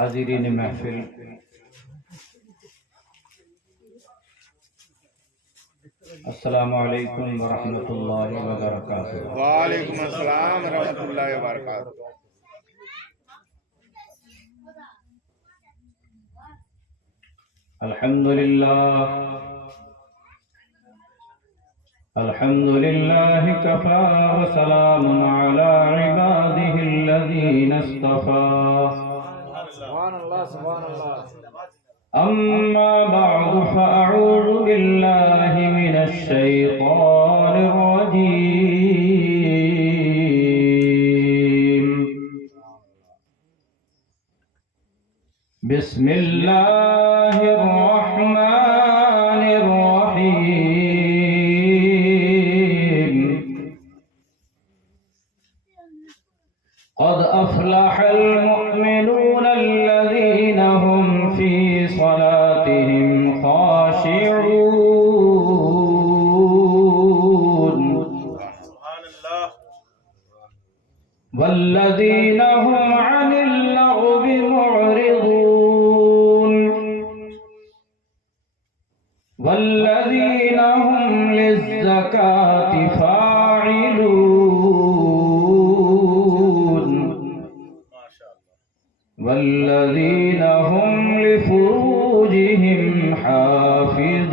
حاضرین محفل، السلام علیکم ورحمۃ اللہ وبرکاتہ۔ وعلیکم السلام ورحمۃ اللہ وبرکاتہ۔ الحمد للہ کفا وسلام علی عباده الذین اصطفى، سبحان اللہ سبحان اللہ۔ اما بعد فاعوذ باللہ من الشیطان الرجیم، بسم اللہ الرحمن الرحیم، قد افلح المؤمنون الذين هم في صلاتهم خاشعون، والذين هم عن اللغو معرضون، والذين هم للزكاة فاعلون، والذين هم لفروجهم حافظون۔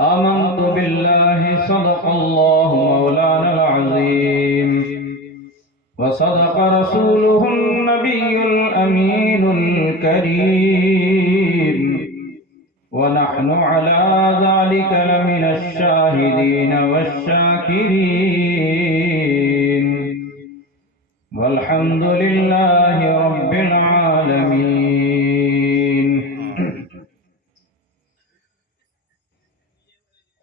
آمنت بالله صدق الله مولانا العظيم، وصدق رسوله النبي الأمين الكريم، ونحن على ذلك لمن الشاهدين والشاكرين، والحمد لله رب العالمين۔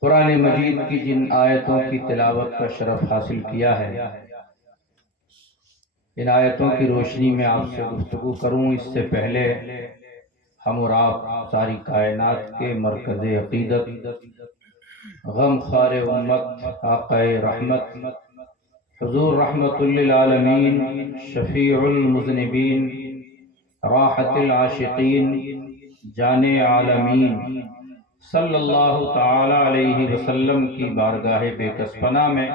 قرآن مجید کی جن آیتوں کی تلاوت کا شرف حاصل کیا ہے، ان آیتوں کی روشنی میں آپ سے گفتگو کروں، اس سے پہلے ہم اور آپ ساری کائنات کے مرکز عقیدت، غم خوار امت، آقا رحمت، حضور رحمت للعالمین، شفیع المذنبین، راحت العاشقین، جان عالمین صلی اللہ تعالی علیہ وسلم کی بارگاہ بے کس پناہ میں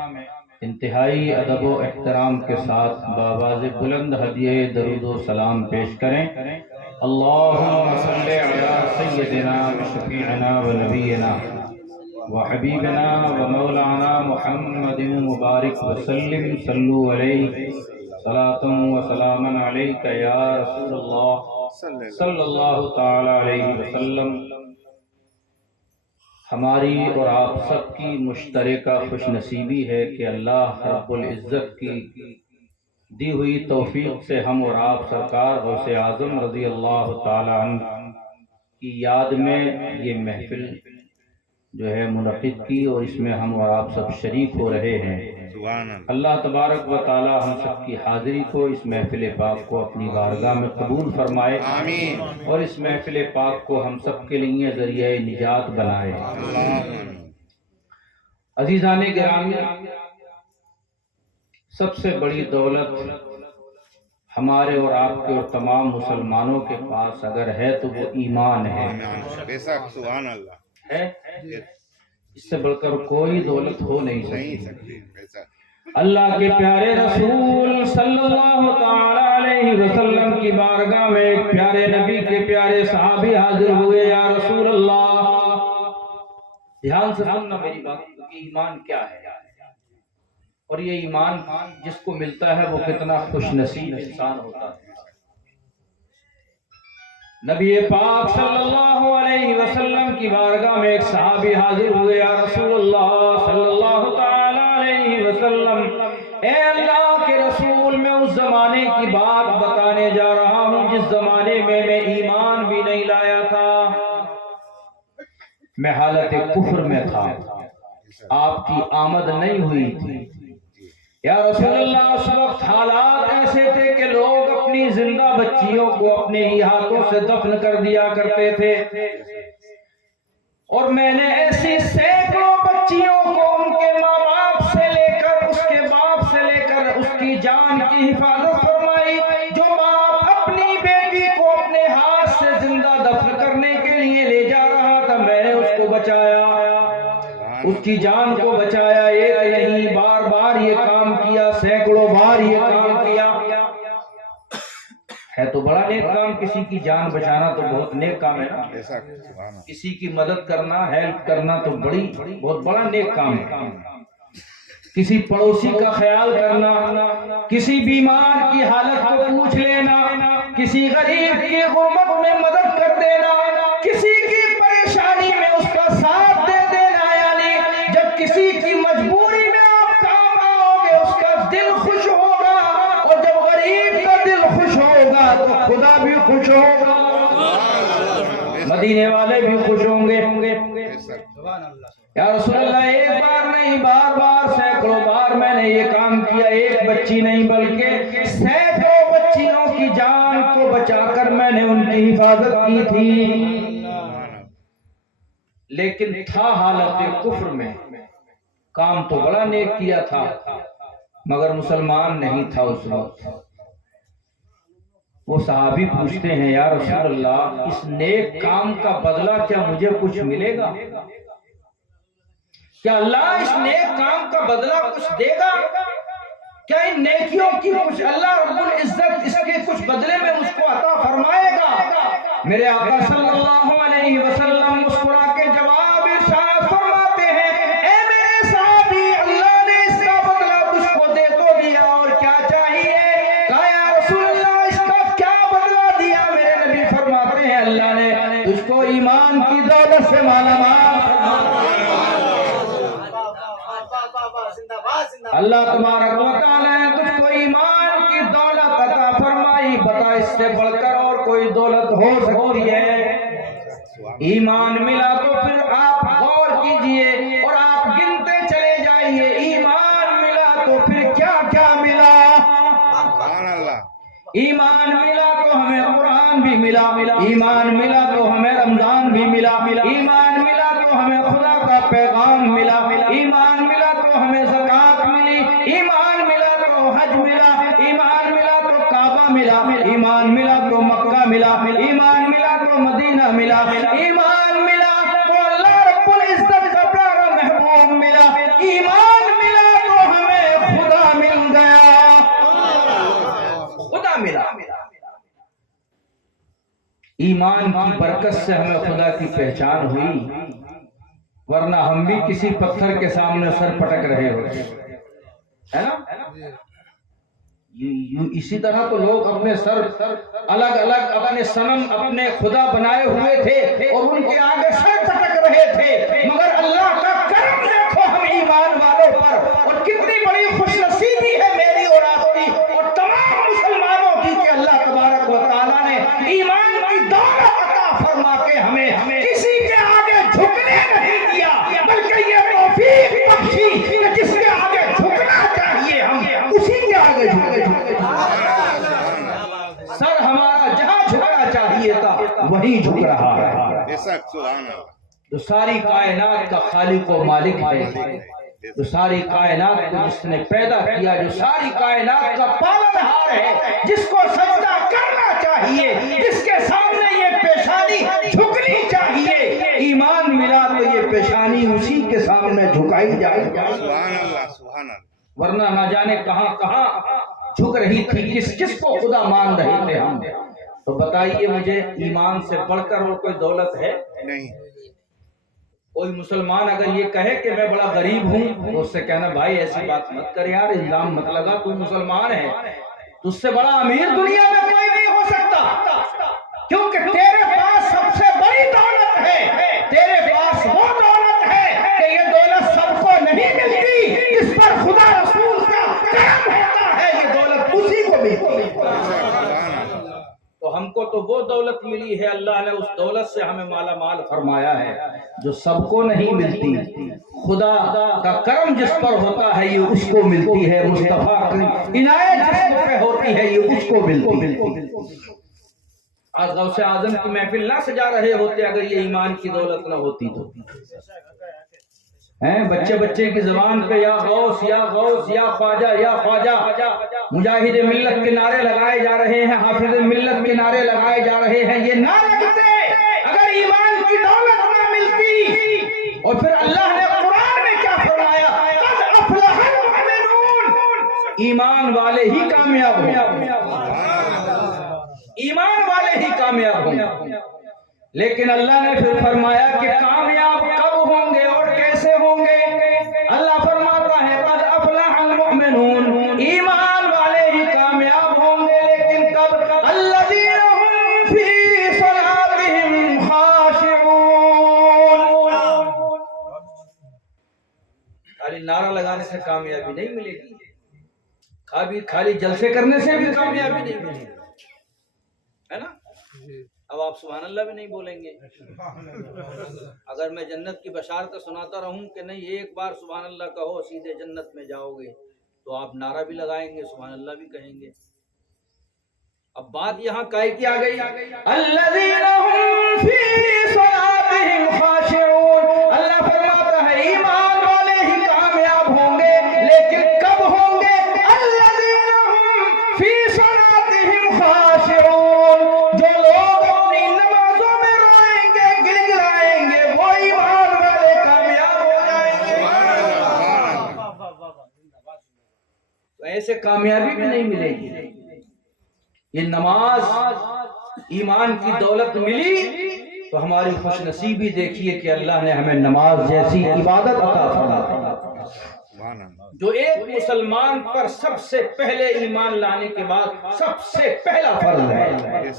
انتہائی ادب و احترام کے ساتھ بآواز بلند ہدیہ درود و سلام پیش کریں۔ اللہم صلی علی سیدنا و شفیعنا و نبینا و حبیبنا و مولانا محمد مبارک وسلم، صلو علیہ صلاۃ و سلاما علیک یا رسول اللہ صلی اللہ تعالی علیہ وسلم۔ ہماری اور آپ سب کی مشترکہ خوش نصیبی ہے کہ اللہ رب العزت کی دی ہوئی توفیق سے ہم اور آپ سرکار غوث اعظم رضی اللہ تعالی عنہ کی یاد میں یہ محفل جو ہے منعقد کی، اور اس میں ہم اور آپ سب شریک ہو رہے ہیں۔ اللہ تبارک و تعالی ہم سب کی حاضری کو، اس محفل پاک کو اپنی بارگاہ میں قبول فرمائے، آمین، اور اس محفل پاک کو ہم سب کے لیے ذریعہ نجات بنائے۔ عزیزان گرامی، سب سے بڑی دولت ہمارے اور آپ کے اور تمام مسلمانوں کے پاس اگر ہے تو وہ ایمان ہے، بے شک، سبحان اللہ ہے، اس سے بڑھ کر کوئی دولت ہو نہیں سکتی۔ اللہ کے پیارے رسول صلی اللہ تعالی علیہ وسلم کی بارگاہ میں ایک پیارے نبی کے پیارے صحابی حاضر ہوئے، یا رسول اللہ، دھیان سے سننا میری بات کہ ایمان کیا ہے، اور یہ ایمان جس کو ملتا ہے وہ کتنا خوش نصیب انسان ہوتا ہے۔ نبی پاک صلی اللہ علیہ وسلم کی بارگاہ میں ایک صحابی حاضر ہوئے، یا رسول اللہ صلی اللہ تعالی علیہ وسلم، اے اللہ کے رسول، میں اس زمانے کی بات بتانے جا رہا ہوں جس زمانے میں ایمان بھی نہیں لایا تھا، میں حالت کفر میں تھا، آپ کی آمد نہیں ہوئی تھی۔ یا رسول اللہ، اس وقت حالات ایسے تھے کہ لوگ اپنی زندہ بچیوں کو اپنے ہی ہاتھوں سے دفن کر دیا کرتے تھے، اور میں نے ایسی سینکڑوں بچیوں کو ان کے ماں باپ سے لے کر، اس کے باپ سے لے کر، اس کی جان کی حفاظت فرمائی. جو باپ اپنی بیٹی کو اپنے ہاتھ سے زندہ دفن کرنے کے لیے لے جا رہا تھا میں نے اس کو بچایا, اس کی جان کو بچایا. ایک نہیں بار بار یہ کام کیا, سینکڑوں بار یہ کام کیا. ہے تو بڑا نیک کام, کسی کی جان بچانا تو بہت نیک کام ہے نا. بے شک سبحان اللہ. کسی کی مدد کرنا, ہیلپ کرنا تو بہت بڑا نیک کام ہے. کسی پڑوسی کا خیال کرنا, کسی بیمار کی حالت کو پوچھ لینا, کسی غریب کی غربت میں مدد کر دینا, کسی کی پریشانی میں اس کا ساتھ دے دینا. یعنی جب کسی کی مجبوری میں آپ کام آؤ گے اس کا دل خوش ہوگا, اور جب غریب کا دل خوش ہوگا تو خدا بھی خوش ہوگا, مدینے والے بھی خوش ہوں گے. بے شک یا رسول اللہ, ایک بار نہیں بار بار سینکڑوں بار میں نے یہ کام کیا. ایک بچی نہیں بلکہ سینکڑوں بچیوں کی جان کو بچا کر میں نے ان کی حفاظت کی تھی. لیکن تھا حالت کفر میں, کام تو بڑا نیک کیا تھا مگر مسلمان نہیں تھا اس وقت. وہ صحابی پوچھتے ہیں یا رسول اللہ, اس نیک کام کا بدلہ کیا مجھے کچھ ملے گا؟ کیا اللہ اس نیک کام کا بدلہ کچھ دے گا؟ کیا ان نیکیوں کی کچھ اللہ رب العزت اس کے کچھ بدلے میں مجھ کو عطا فرمائے گا؟ میرے آقا صلی اللہ علیہ وسلم مسکرا کے جواب ارشاد فرماتے ہیں, اے میرے صحابی, اللہ نے اس کا بدلہ تجھ کو دے تو دیا, اور کیا چاہیے؟ کہا یا رسول اللہ اس کا کیا بدلہ دیا؟ میرے نبی فرماتے ہیں اللہ نے تجھ کو ایمان کی دولت سے مالا مال. اللہ تبارک و تعالیٰ نے تجھ کو ایمان کی دولت عطا فرمائی. بتا اس سے بڑھ کر اور کوئی دولت ہو سکتی ہے؟ ایمان ملا تو پھر آپ غور کیجئے اور آپ گنتے چلے جائیے. ایمان ملا تو پھر کیا کیا ملا؟ سبحان اللہ. ایمان ملا تو ہمیں قرآن بھی ملا, ایمان ملا تو ہمیں رمضان بھی ملا, ایمان ملا تو ہمیں خدا کا پیغام ملا, ایمان ملا تو ہمیں زکات ملی, ایمان ملا تو حج ملا, ایمان ملا تو کعبہ ملا, ایمان ملا تو مکہ ملا, ایمان ملا تو مدینہ ملا, ایمان ملا تو اللہ رب العزت کا پیارا محبوب ملا, ایمان ملا تو ہمیں خدا مل گیا, خدا ملا. ایمان کی برکت سے ہمیں خدا کی پہچان ہوئی, ورنہ ہم بھی کسی پتھر کے سامنے سر پٹک رہے ہوتے, ہے نا. اسی طرح تو لوگ اپنے سر الگ الگ اپنے صنم اپنے خدا بنائے ہوئے تھے اور ان کے آگے سر پٹک رہے تھے, مگر اللہ کا کرم دیکھو ہم ایمان والوں پر, اور کتنی بڑی خوش نصیبی ہے میری اور آپ کی اور تمام مسلمانوں کی کہ اللہ تبارک و تعالیٰ نے ایمان کی دولت عطا فرما کے ہمیں کسی کے آگے جھکنے نہیں دیا, بلکہ یہ توفیق بخشی کہ جس کے آگے جھکنا چاہیے ہم اسی کے آگے جھکے. سر ہمارا جہاں جھکنا چاہیے تھا وہیں جھک رہا ہے. بے شک سبحان اللہ. جو ساری کائنات کا خالق و مالک ہے, جو ساری کائنات کو جس نے پیدا کیا, جو ساری کائنات کا پالنہار ہے, جس کو سجدہ کرنا چاہیے, جس کے سامنے یہ پیشانی جھکنی چاہیے, ایمان ملا تو یہ پیشانی اسی کے سامنے جھکائی جائے. سبحان اللہ. سبحان اللہ. ورنہ نہ جانے کہاں کہاں جھک رہی تھی, کس کس کو خدا مان رہے تھے ہم. تو بتائیے مجھے ایمان سے بڑھ کر اور کوئی دولت ہے؟ نہیں. کوئی مسلمان اگر یہ کہے کہ میں بڑا غریب ہوں تو اس سے کہنا بھائی ایسی بات مت کر یار, الزام مت لگا, تو مسلمان ہے, تجھ سے بڑا امیر دنیا میں کوئی نہیں ہو سکتا, کیونکہ تیرے پاس سب سے بڑی دولت ہے, تیرے پاس وہ دولت ہے کہ یہ دولت سب کو نہیں ملتی, اس پر خدا رسول کا کرم ہوتا ہے, یہ دولت اسی کو ملتی ہے. تو ہم کو تو وہ دولت ملی ہے, اللہ نے اس دولت سے ہمیں مالا مال فرمایا ہے جو سب کو نہیں ملتی. خدا کا کرم جس پر ہوتا ہے یہ اس کو ملتی ہے, مصطفیٰ کی عنایت جس پہ ہوتی ہے یہ اس کو ملتی ہے. آج غوث اعظم کی محفل نہ سجا رہے ہوتے اگر یہ ایمان کی دولت نہ ہوتی تو, ہیں بچے بچے کی زبان پہ یا غوث یا غوث یا خواجہ یا خواجہ، مجاہد ملت کے نعرے لگائے جا رہے ہیں، حافظ ملت کے نعرے لگائے جا رہے ہیں، یہ نہ لگتے اگر ایمان کی دولت نہ ملتی۔ اور پھر اللہ نے قرآن میں کیا فرمایا؟ قد افلح المؤمنون، ایمان والے ہی کامیاب ہوں، ایمان والے ہی کامیاب ہوں۔ لیکن اللہ نے پھر فرمایا کہ کامیاب کب ہوں گے اور کیسے ہوں گے؟ اللہ فرماتا ہے قد افلح المؤمنون، ایمان والے ہی کامیاب ہوں گے، لیکن کب؟ الذین هم فی صلاتهم خاشعون۔ خالی نعرہ لگانے سے کامیابی نہیں ملے گی، خالی جلسے کرنے سے بھی کامیابی نہیں ملے گی، ہے نا؟ اب آپ سبحان اللہ بھی نہیں بولیں گے۔ اگر میں جنت کی بشارت سناتا رہوں کہ نہیں ایک بار سبحان اللہ کہو سیدھے جنت میں جاؤ گے، تو آپ نعرہ بھی لگائیں گے، سبحان اللہ بھی کہیں گے۔ اب بات یہاں کائے کی آ گئی؟ الذین هم فی صلاتهم خاشعون، اللہ فرماتا ہے ایمان والے ہی کامیاب ہوں گے، لیکن کب ہوں گے؟ الذین هم فی صلاتهم خاشعون، جو لوگ اپنی نمازوں میں روئیں گے گر گرائیں گے، وہ ایمان والے کامیاب ہو جائیں گے۔ تو ایسے کامیابی بھی نہیں ملے گی۔ یہ نماز ایمان کی دولت ملی تو ہماری خوش نصیبی دیکھیے کہ اللہ نے ہمیں نماز جیسی عبادت عطا فرمائی، جو ایک مسلمان پر سب سے پہلے ایمان لانے کے بعد سب سے پہلا فرض ہے،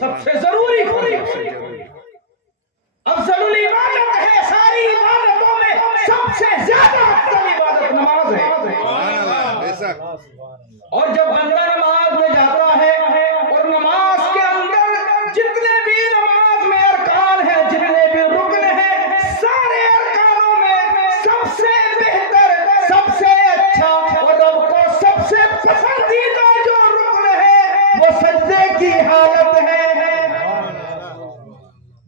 سب سے ضروری فرض ہے، افضل العبادت ہے، ساری عبادتوں میں سب سے زیادہ افضل عبادت نماز ہے۔ اور جب بندہ نماز میں جاتا ہے اور نماز کے اندر جتنے بھی نماز میں ارکان ہیں، جتنے بھی رکن ہیں، سارے ارکانوں میں سب سے بہتر، سب سے اچھا اور رب کو سب سے پسندیدہ جو رکن ہے وہ سجدے کی حالت ہے۔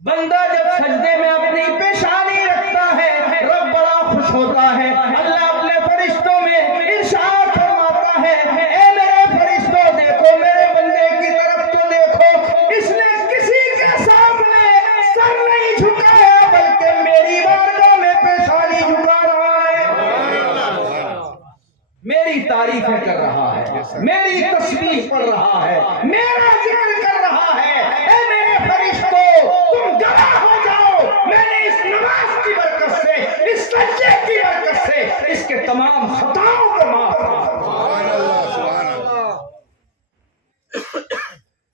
بندہ جب سجدے میں اپنی پیشانی رکھتا ہے رب بڑا خوش ہوتا ہے۔ اللہ اپنے فرشتوں میں ارشاد فرماتا ہے اے میرے فرشتوں دیکھو میرے بندے کی طرف تو دیکھو، اس نے کسی کے سامنے سر نہیں جھکایا بلکہ میری بارگاہ میں پیشانی جھکا رہا ہے، میری تعریفیں کر رہا ہے، میری تسبیح پڑھ رہا ہے، میرا ذکر کر رہا ہے۔ اے میرے فرشتوں تم گواہ ہو جاؤ، میں نے اس نماز کی برکت سے، اس سجدے کی برکت سے اس کے تمام خطاؤں کو معاف کر۔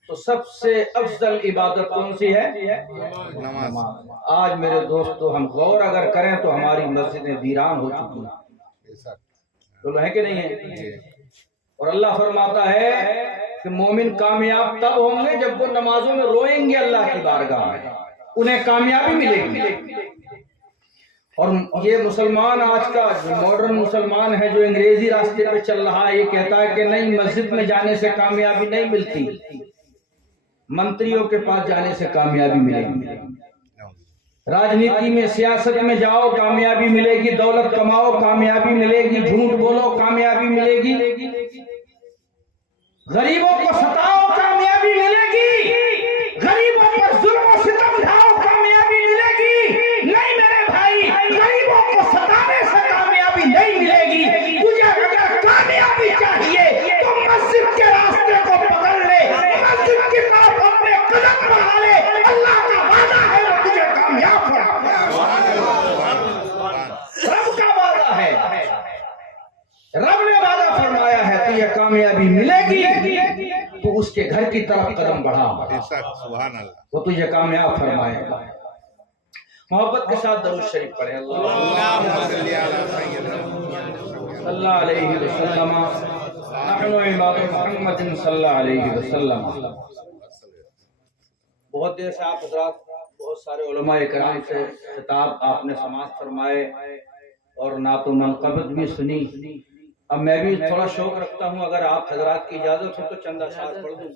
تو سب سے افضل عبادت کون سی ہے؟ نماز۔ آج میرے دوستو ہم غور اگر کریں تو ہماری مسجدیں ویران ہو چکی ہیں، تو ہے کہ نہیں ہے؟ اور اللہ فرماتا ہے کہ مومن کامیاب تب ہوں گے جب وہ نمازوں میں روئیں گے اللہ کی بارگاہ میں، انہیں کامیابی ملے گی۔ اور یہ مسلمان آج کا جو ماڈرن مسلمان ہے جو انگریزی راستے پہ چل رہا ہے، یہ کہتا ہے کہ نہیں مسجد میں جانے سے کامیابی نہیں ملتی، منتریوں کے پاس جانے سے کامیابی ملے گی، راجنیتی میں سیاست میں جاؤ کامیابی ملے گی، دولت کماؤ کامیابی ملے گی، جھوٹ بولو کامیابی ملے گی، غریبوں کو ستاؤ کامیابی ملے گی، غریبوں پر ظلم و ستم ڈھاؤ کامیابی ملے گی۔ نہیں میرے بھائی، غریبوں کو ستانے سے کامیابی نہیں ملے گی۔ تجھے اگر کامیابی چاہیے تو مسجد کے راستے کو پکڑ لے، مسجد کی طرف اپنے قدم بڑھا لے، اللہ کا وعدہ ہے وہ تجھے کامیاب کرے، رب کا وعدہ ہے، رب نے وعدہ فرمایا ہے تجھے کامیابی ملے گی تو اس کے گھر کی طرف قدم بڑھا، وہ تجھے کامیاب فرمائے گا۔ محبت کے ساتھ درود شریف پڑھیں، اللہم صلی اللہ علیہ وسلم، نحن عباد محمد صلی اللہ علیہ وسلم۔ بہت دیر سے آپ حضرات بہت سارے علماء کرام سے خطاب آپ نے سماعت فرمائے اور نعت و منقبت بھی سنی۔ اب میں بھی تھوڑا شوق رکھتا ہوں، اگر آپ حضرات کی اجازت ہو تو چند اشعار پڑھ دوں۔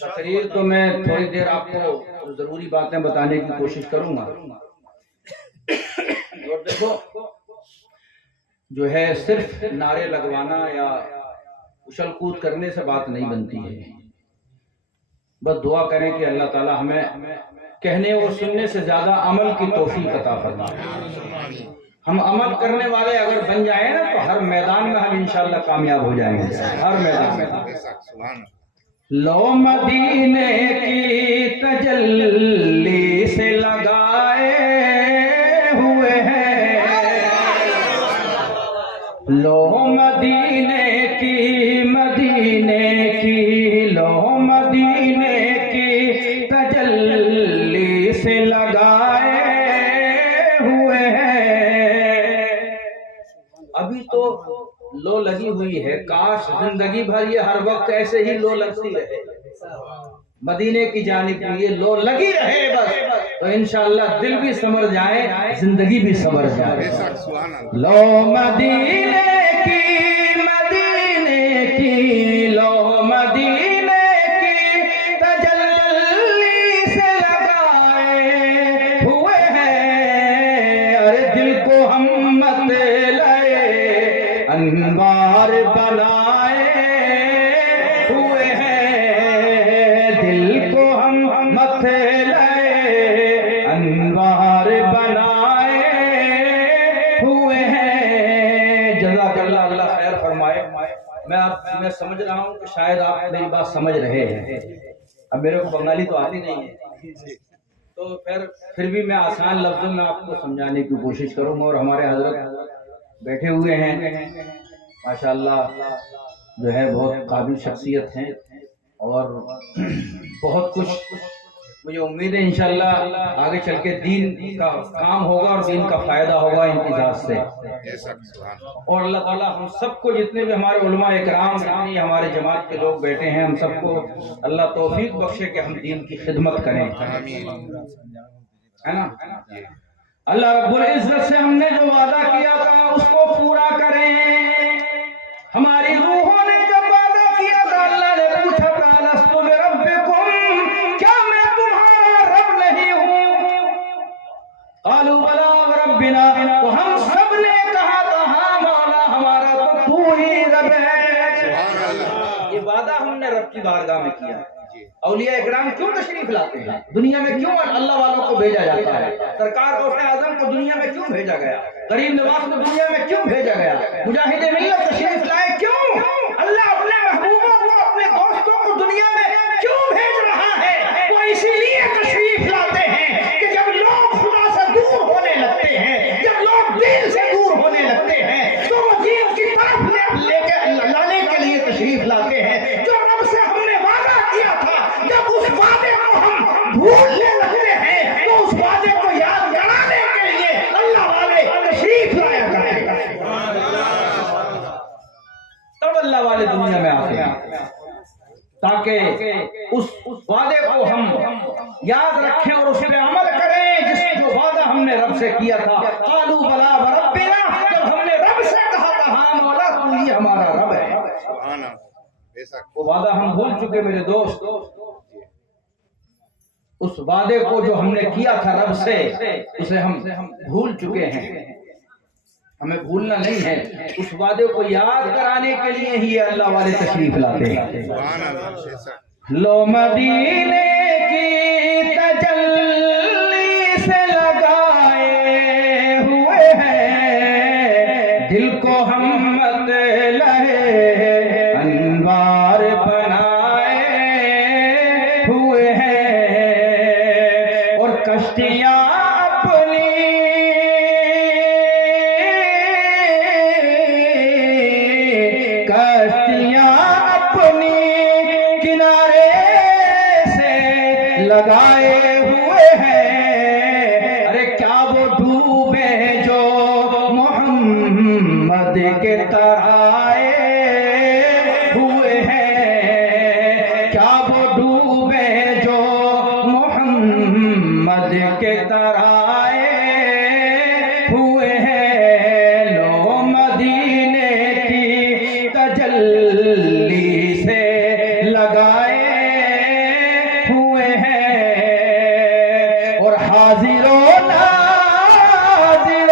تقریر تو میں تھوڑی دیر آپ کو ضروری باتیں بتانے کی کوشش کروں گا، اور دیکھو جو ہے صرف نعرے لگوانا یا اچھل کود کرنے سے بات نہیں بنتی ہے. بس دعا کریں کہ اللہ تعالی ہمیں کہنے اور سننے سے زیادہ عمل کی توفیق عطا فرمائے. ہم عمل کرنے والے اگر بن جائیں نا تو ہر میدان میں ہم انشاءاللہ کامیاب ہو جائیں گے. ہر میدان میں. بے شک سبحان اللہ. لو مدینے کی تجلی سے لگائے ہوئے ہیں، لو مدینے کی لو مدینے کی تجلی سے لگائے ہوئے ہیں. ابھی تو لو لگی ہوئی ہے، کاش زندگی بھر یہ ہر وقت ایسے ہی لو لگتی رہے، مدینے کی جانب یہ لو لگی رہے بس، تو انشاءاللہ دل بھی سمر جائے، زندگی بھی سمر بے جائے. شک سبحان اللہ. لو مدینے کی لو مدینے کی تجلی سے لگائے ہوئے ہیں. ارے دل کو ہم مت لائے انوار بنائے ہوئے ہیں، دل کو ہم مت لائے انوار بنائے ہوئے ہیں. جزاک اللہ، اللہ خیر فرمائے. میں سمجھ رہا ہوں کہ شاید آپ میری بات سمجھ رہے ہیں. اب میرے کو بنگالی تو آتی نہیں ہے، تو پھر بھی میں آسان لفظوں میں آپ کو سمجھانے کی کوشش کروں گا. اور ہمارے حضرت بیٹھے ہوئے ہیں ماشاءاللہ، جو ہے بہت قابل شخصیت ہیں، اور بہت کچھ مجھے امید ہے انشاءاللہ آگے چل کے دین کا کام ہوگا اور دین کا فائدہ ہوگا ان کی ذات سے. بے شک سبحان اللہ. اور اللہ تعالیٰ ہم سب کو، جتنے بھی ہمارے علماء اکرام جتنی ہمارے جماعت کے لوگ بیٹھے ہیں، ہم سب کو اللہ توفیق بخشے کہ ہم دین کی خدمت کریں، آمین. ہے نا. اللہ رب العزت سے ہم نے جو وعدہ کیا تھا اس کو پورا کریں. ہماری روحوں نے جب وعدہ کیا تھا، اللہ نے پوچھا تھا لست بربکم، کیا میں تمہارا رب نہیں ہوں؟ قالوا بلا ربنا، تو ہم سب نے کہا تھا ہاں مولا ہمارا تو ہی رب ہے. سبحان اللہ. یہ وعدہ ہم نے رب کی بارگاہ میں کیا. اولیاء اکرام کیوں تشریف لاتے ہیں دنیا میں؟ کیوں اللہ والوں کو بھیجا جاتا ہے؟ سرکار غوث اعظم کو دنیا میں کیوں بھیجا گیا؟ غریب نواز کو دنیا میں کیوں بھیجا گیا؟ مجاہد ملت تشریف لائے کیوں؟ اللہ اپنے محبوبوں کو، اپنے دوستوں کو دنیا میں کیوں بھیج رہا ہے؟ وہ اسی لیے تشریف لاتے ہیں کہ جب لوگ خدا سے دور ہونے لگتے ہیں، جب لوگ دین سے دور ہونے لگتے ہیں، تو وہ دین کی طرف لے کے لانے کے لیے تشریف لاتے ہیں. جو رب سے ہم نے وعدہ کیا تھا، جب اس وعدے کو ہم بھولنے لگتے ہیں تو اس وعدے کو یاد کرانے کے لیے اللہ والے تشریف لایا کرتے ہیں. تب اللہ والے دنیا میں آتے ہیں تاکہ اس وعدے کو ہم یاد رکھیں اور اس پہ عمل کریں جس جو وعدہ ہم نے رب سے کیا تھا. قالوا بلا وربنا، جب ہم نے رب سے کہا تھا ہاں مولا تو ہی ہمارا رب ہے. سبحان اللہ. بے شک. وہ وعدہ ہم بھول چکے میرے دوست. اس وعدے کو جو ہم نے کیا تھا رب سے، اسے ہم بھول چکے ہیں. ہمیں بھولنا نہیں ہے، اس وعدے کو یاد کرانے کے لیے ہی اللہ والے تشریف لاتے ہیں. سبحان اللہ. بے شک. لو مدینے کی تجلی سے لگائے ہوئے ہیں، دل کو ہم مت لہے انوار بنائے ہوئے ہیں، اور کشتیاں اپنی کنارے سے لگائے ہوئے ہیں. ارے کیا وہ ڈوبے جو محمد کے ترائے ہوئے ہیں، کیا وہ ڈوبے جو محمد کے ترائے ہوئے ہیں. لو مدینے کی تجلی سے لگائے ہوئے ہیں، اور حاضر و ناظر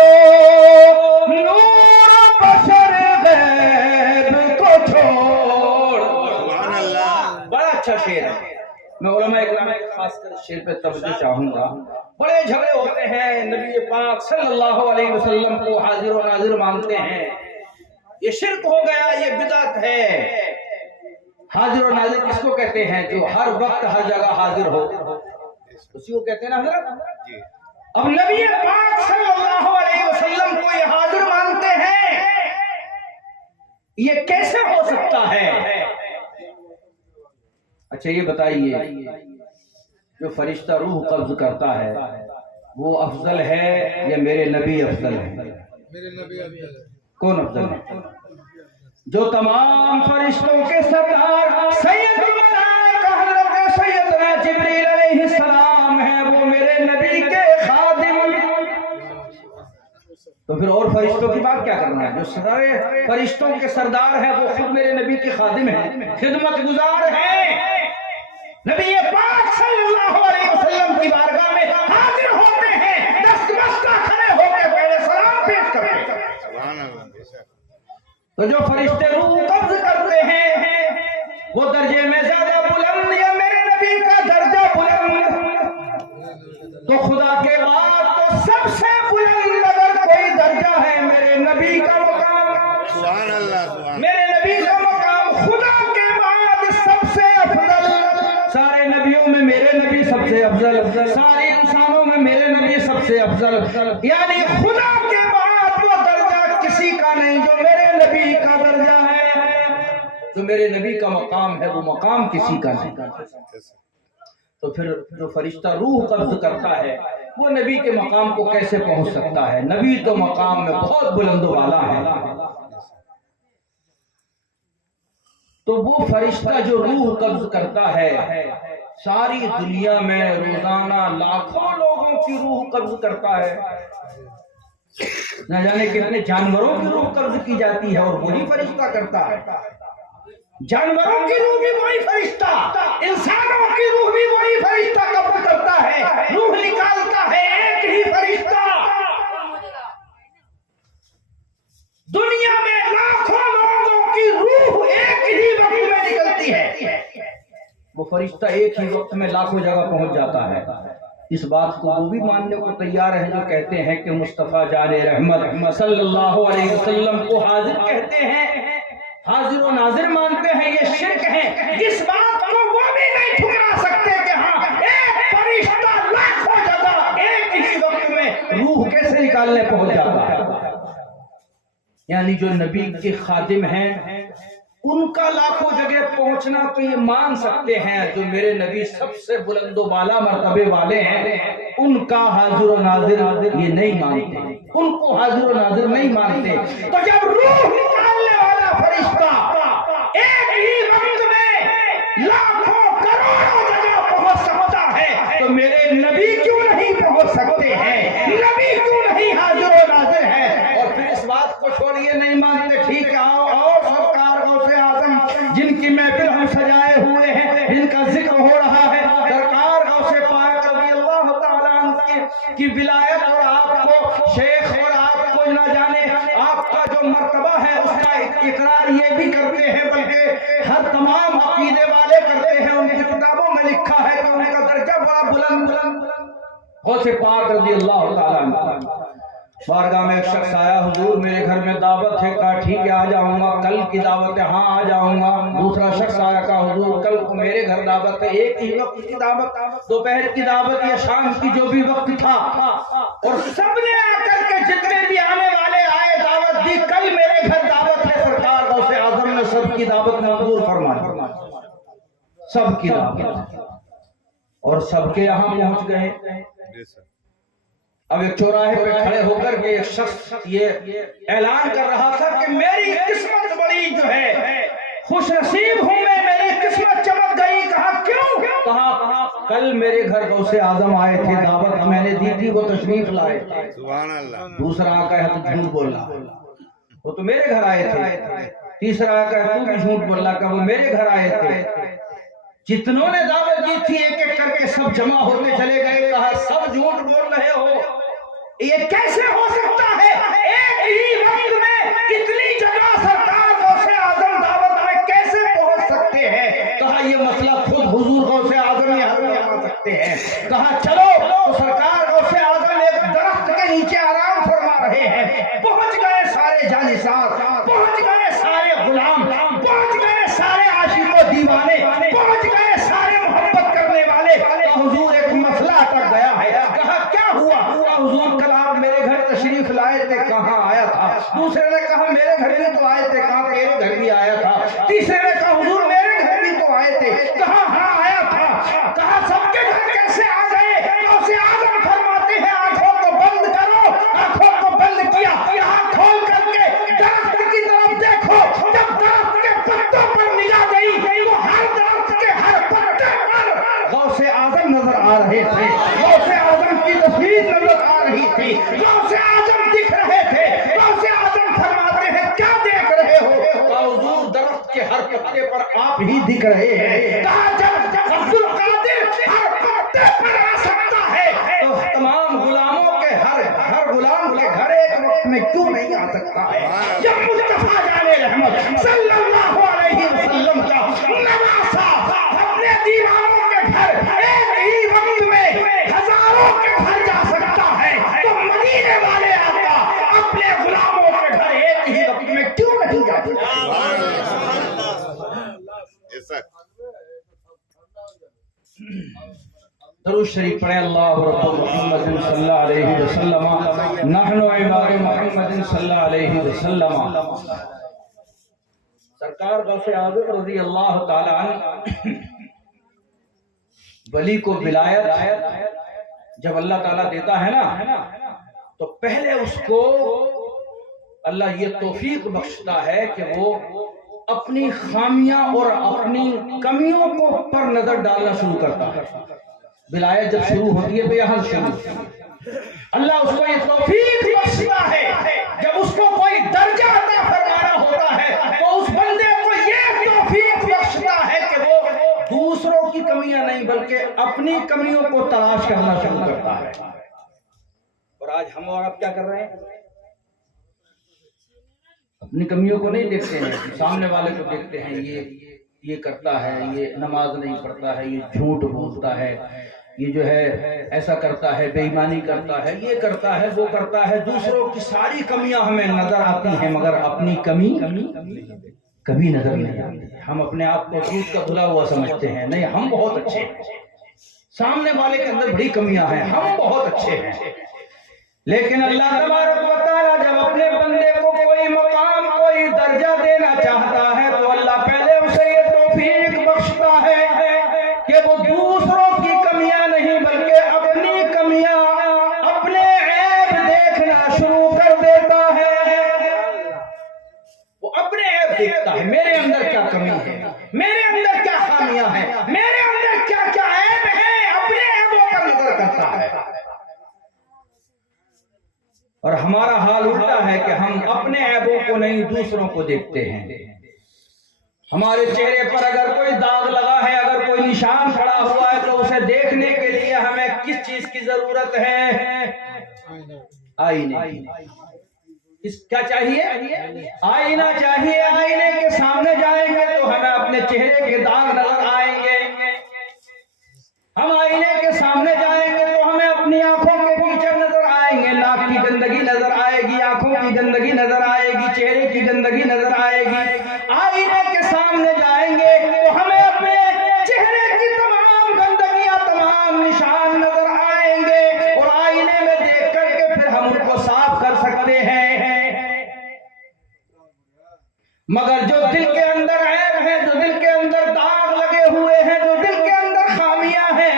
شعر ہے. میں علماء اکرام خاص کر شعر پہ توجہ چاہوں گا. بڑے جھگڑے ہوتے ہیں، نبی پاک صلی اللہ علیہ وسلم کو حاضر و ناظر مانتے ہیں. یہ شرک ہو گیا، یہ بدعت ہے. حاضر و ناظر کس کو کہتے ہیں؟ جو ہر وقت ہر جگہ حاضر ہو، اسی کو کہتے ہیں نا حضرت. جی اب نبی پاک صلی اللہ علیہ وسلم کو یہ حاضر مانتے ہیں، یہ کیسے ہو سکتا ہے؟ اچھا یہ بتائیے، جو فرشتہ روح قبض کرتا ہے وہ افضل ہے یا میرے نبی افضل ہے؟ میرے نبی افضل ہے. کون افضل ہے؟ جو تمام فرشتوں کے سردار سید الملائکہ حضرت سیدنا جبریل علیہ السلام ہیں، وہ میرے نبی کے خادم. تو پھر اور فرشتوں کی بات کیا کرنا ہے؟ جو سارے فرشتوں کے سردار ہیں وہ خود میرے نبی کے خادم ہیں، خدمت گزار ہیں. نبی پاک صلی اللہ علیہ وسلم کی بارگاہ میں حاضر ہوتے ہیں، دست بستہ کھڑے ہو کے پہلے سلام پیش کرتے ہیں. سبحان اللہ. بے شک تو جو فرشتے روح قبض کرتے ہیں وہ درجے میں زیادہ بلند یا میرے نبی کا درجہ بلند؟ تو خدا کے بعد تو سب سے بلند اگر کوئی درجہ ہے میرے نبی کا مقام. سبحان اللہ. سبحان میرے نبی کا مقام خدا کے بعد سب سے افضل. سارے نبیوں میں میرے نبی سب سے افضل، سارے انسانوں میں میرے نبی سب سے افضل. یعنی خدا کے بعد وہ درجہ کسی کا نہیں جو میرے نبی کا درجہ ہے. جو میرے نبی کا مقام ہے وہ مقام کسی کا نہیں. تو پھر جو فرشتہ روح قبض کرتا ہے وہ نبی کے مقام کو کیسے پہنچ سکتا ہے؟ نبی تو مقام میں بہت بلند و بالا ہے. تو وہ فرشتہ جو روح قبض کرتا ہے ساری دنیا میں روزانہ لاکھوں لوگوں کی روح قبض کرتا ہے. نہ جانے کتنے جانوروں کی روح قبض کی جاتی ہے اور وہی فرشتہ کرتا ہے. جانوروں کی روح بھی وہی فرشتہ، انسانوں کی روح بھی وہی فرشتہ قبض کرتا ہے، روح نکالتا ہے ایک ہی فرشتہ. دنیا میں لاکھوں لوگوں کی روح ایک ہی وقت میں نکلتی ہے، وہ فرشتہ ایک ہی وقت میں لاکھوں جگہ پہنچ جاتا ہے. اس بات کو وہ بھی ماننے کو تیار ہیں جو کہتے ہیں کہ مصطفیٰ جان رحمت صلی اللہ علیہ وسلم کو حاضر کہتے ہیں، حاضر و ناظر مانتے ہیں. یہ شرک ہے. اس بات کو وہ بھی نہیں ٹھکرا سکتے کہ ہاں ایک فرشتہ لاکھوں جگہ ایک ہی وقت میں روح کیسے نکالنے پہنچ جاتا ہے. یعنی جو نبی کے خادم ہیں ان کا لاکھوں جگہ پہنچنا تو یہ مان سکتے ہیں، جو میرے نبی سب سے بلند و بالا مرتبے والے ہیں ان کا حاضر و ناظر یہ نہیں مانتے، ان کو حاضر و ناظر نہیں مانتے. تو جب روح نکالنے والا فرشتہ ایک ہی وقت میں لاکھوں کروڑوں جگہ پہنچ سکتا ہے تو میرے نبی کیوں نہیں پہنچ سکتے ہیں؟ نبی کیوں نہیں حاضر و ناظر ہے؟ اور پھر اس بات کو چھوڑیے نہیں مانتے، ٹھیک ہے آؤ سرکار غوث اعظم جن کی محفل ہم سجائے ہوئے ہیں، جن کا ذکر ہو رہا ہے، سرکار غوث پاک رضی اللہ تعالیٰ عنہ کی ولایت اور آپ کو شیخ اور آپ کو نہ جانے آپ کا جو مرتبہ ہے اس کا اقرار یہ بھی کرتے ہیں بلکہ ہر تمام عقیدے والے کرتے ہیں. ان کی کتابوں میں لکھا ہے کہ ان کا درجہ بڑا بلند غوث پاک رضی اللہ تعالیٰ عنہ. بارگاہ میں ایک شخص آیا، حضور میرے گھر میں دعوت ہے. کہا ٹھیک ہے آ جاؤں گا. کل کی دعوت ہے؟ ہاں آ جاؤں گا. دوسرا شخص آیا، کہا حضور کل کو میرے گھر دعوت ہے. ایک ہی وقت کی دعوت، دوپہر کی دعوت یا شام کی جو بھی وقت تھا، اور سب نے آ کر کے جتنے بھی آنے والے آئے دعوت دی. کل میرے گھر دعوت ہے. سرکار غوث اعظم نے سب کی دعوت منظور فرمائی، سب کی دعوت، اور سب کے یہاں پہنچ گئے. بے شک اب ایک چوراہے پہ کھڑے ہو کر کے ایک شخص یہ اعلان کر رہا تھا کہ میری قسمت بڑی جو ہے خوش نصیب ہوں میں، میری قسمت چمک گئی. کہا کیوں؟ کہا کل میرے گھر غوث اعظم آئے تھے، دعوت میں نے دی تھی، وہ تشریف لائے. سبحان اللہ. دوسرا آ کہا تو جھوٹ بولا، وہ تو میرے گھر آئے تھے. تیسرا آ کہا تو بھی جھوٹ بولا، کہ وہ میرے گھر آئے تھے. جتنوں نے دعوت دی تھی ایک ایک کر کے سب جمع ہوتے چلے گئے. کہا سب جھوٹ بول رہے ہو، یہ کیسے ہو سکتا ہے؟ ایک ہی وقت میں کتنی جگہ سرکار غوث اعظم دعوت میں کیسے پہنچ سکتے ہیں؟ کہا یہ مسئلہ خود حضور غوث اعظم یہ حل فرما سکتے ہیں. کہا چلو تو سرکار غوث اعظم ایک درخت کے نیچے آرام فرما رہے ہیں. پہنچ گئے سارے جانثار، پہنچ گئے سارے غلام، پہنچ گئے سارے عاشق و دیوانے، پہنچ گئے سارے محبت کرنے والے. حضور ایک مسئلہ اٹک گیا ہے. کہا کیا ہوا؟ حضور کل آپ میرے گھر تشریف لائے تھے، کہاں آیا تھا؟ دوسرے نے کہا میرے گھر بھی تو آئے تھے، کہاں تیرے گھر بھی آیا تھا؟ تیسرے نے کہا حضور میرے گھر بھی تو آئے تھے، کہاں ہاں آیا تھا. کہا سب کے گھر کیسے آ گئے؟ غوث اعظم فرماتے ہیں آنکھوں کو بند کرو. آنکھوں کو بند کیا، آنکھ کھول کر کے درخت کی طرف دیکھو. جب درخت کے پتوں پر نگاہ گئی تو ہر درخت کے ہر پتے پر غوث اعظم نظر آ رہے تھے. غوث اعظم کی تصویر نظر آ رہی تھی. غوث اعظم دکھ رہے تھے. غوث اعظم فرماتے ہیں کیا دیکھ رہے ہو؟ کہا حضور درخت کے ہر پتے پر آپ ہی دکھ رہے ہیں. کہا جب عبد القادر ہر پتے پر آ سکتا ہے تو تمام غلاموں کے ہر غلام کے گھر ایک وقت میں کیوں نہیں آ سکتا ہے؟ جب مصطفیٰ جان رحمت صلی اللہ علیہ وسلم کا نواسا اپنے دیوانوں کے گھر ایک ہی وقت میں ہزاروں کے گھر جا سکتا ہے تو مدینے والے آقا اپنے غلاموں کے گھر ایک ہی وقت میں کیوں نہیں جا سکتا؟ Yes, sir. درود شریف پڑھیں. اللہ رب محمد صلی اللہ علیہ وسلم نحن عباد محمد صلی اللہ علیہ وسلم. سرکار غوث اعظم رضی اللہ تعالی عنہ ولی کو ولایت جب اللہ تعالیٰ دیتا ہے نا تو پہلے اس کو اللہ یہ توفیق بخشتا ہے کہ وہ اپنی خامیاں اور اپنی کمیوں کو پر نظر ڈالنا شروع کرتا ہے. ولایت جب شروع ہوتی ہے تو یہاں شروع اللہ اس کو یہ توفیق بخشتا ہے. جب اس کو کوئی درجہ عطا فرمانا ہوتا ہے تو اس بندے کو یہ توفیق بخشتا ہے کہ وہ دوسروں کی کمیاں نہیں بلکہ اپنی کمیوں کو تلاش کرنا شروع کرتا ہے. اور آج ہم اور آپ کیا کر رہے ہیں؟ اپنی کمیوں کو نہیں دیکھتے ہیں، سامنے والے کو دیکھتے ہیں. یہ کرتا ہے، یہ نماز نہیں پڑھتا ہے، یہ جھوٹ بولتا ہے، یہ جو ہے ایسا کرتا ہے، بے ایمانی کرتا ہے، یہ کرتا ہے، وہ کرتا ہے. دوسروں کی ساری کمیاں ہمیں نظر آتی ہیں مگر اپنی کمی کبھی نظر نہیں آتی. ہم اپنے آپ کو دودھ کا دھلا ہوا سمجھتے ہیں. نہیں، ہم بہت اچھے ہیں. سامنے والے کے اندر بڑی کمیاں ہیں، ہم بہت اچھے ہیں. لیکن اللہ تبارک و تعالیٰ جب اپنے بندے کو کوئی مقام، کوئی درجہ دینا چاہتا ہے تو اللہ پہلے اسے یہ توفیق بخشتا ہے کہ وہ دوسروں کی کمیاں نہیں بلکہ اپنی کمیاں، اپنے عیب دیکھنا شروع کر دیتا ہے. وہ اپنے عیب دیکھتا ہے، میرے اندر کیا کمی ہے، میرے اندر کیا خامیاں ہیں، میرے اندر کیا کیا عیب ہے، اپنے عیبوں پر نظر کرتا ہے. اور ہمارا حال الٹا ہے کہ ہم اپنے عیبوں کو نہیں دوسروں کو دیکھتے ہیں. ہمارے چہرے پر اگر کوئی داغ لگا ہے، اگر کوئی نشان پڑا ہوا ہے تو اسے دیکھنے کے لیے ہمیں کس چیز کی ضرورت ہے؟ آئینے. کیا چاہیے؟ آئینہ چاہیے. آئینے کے سامنے جائیں گے تو ہمیں اپنے چہرے کے داغ نظر آئیں گے. ہم آئینے کے سامنے جائیں گے تو ہمیں اپنی آنکھوں کے پیچھے نظر آئیں گے. ناک کی گندگی نظر آئے گی، آنکھوں کی گندگی نظر آئے گی، چہرے کی گندگی نظر آئے گی. آئینے کے سامنے جائیں گے تو ہمیں اپنے چہرے کی تمام گندگیاں، تمام نشان نظر آئیں گے اور آئینے میں دیکھ کر کے پھر ہم ان کو صاف کر سکتے ہیں. مگر جو دل کے اندر عیب ہے، جو دل کے اندر داغ لگے ہوئے ہیں، جو دل کے اندر خامیاں ہیں،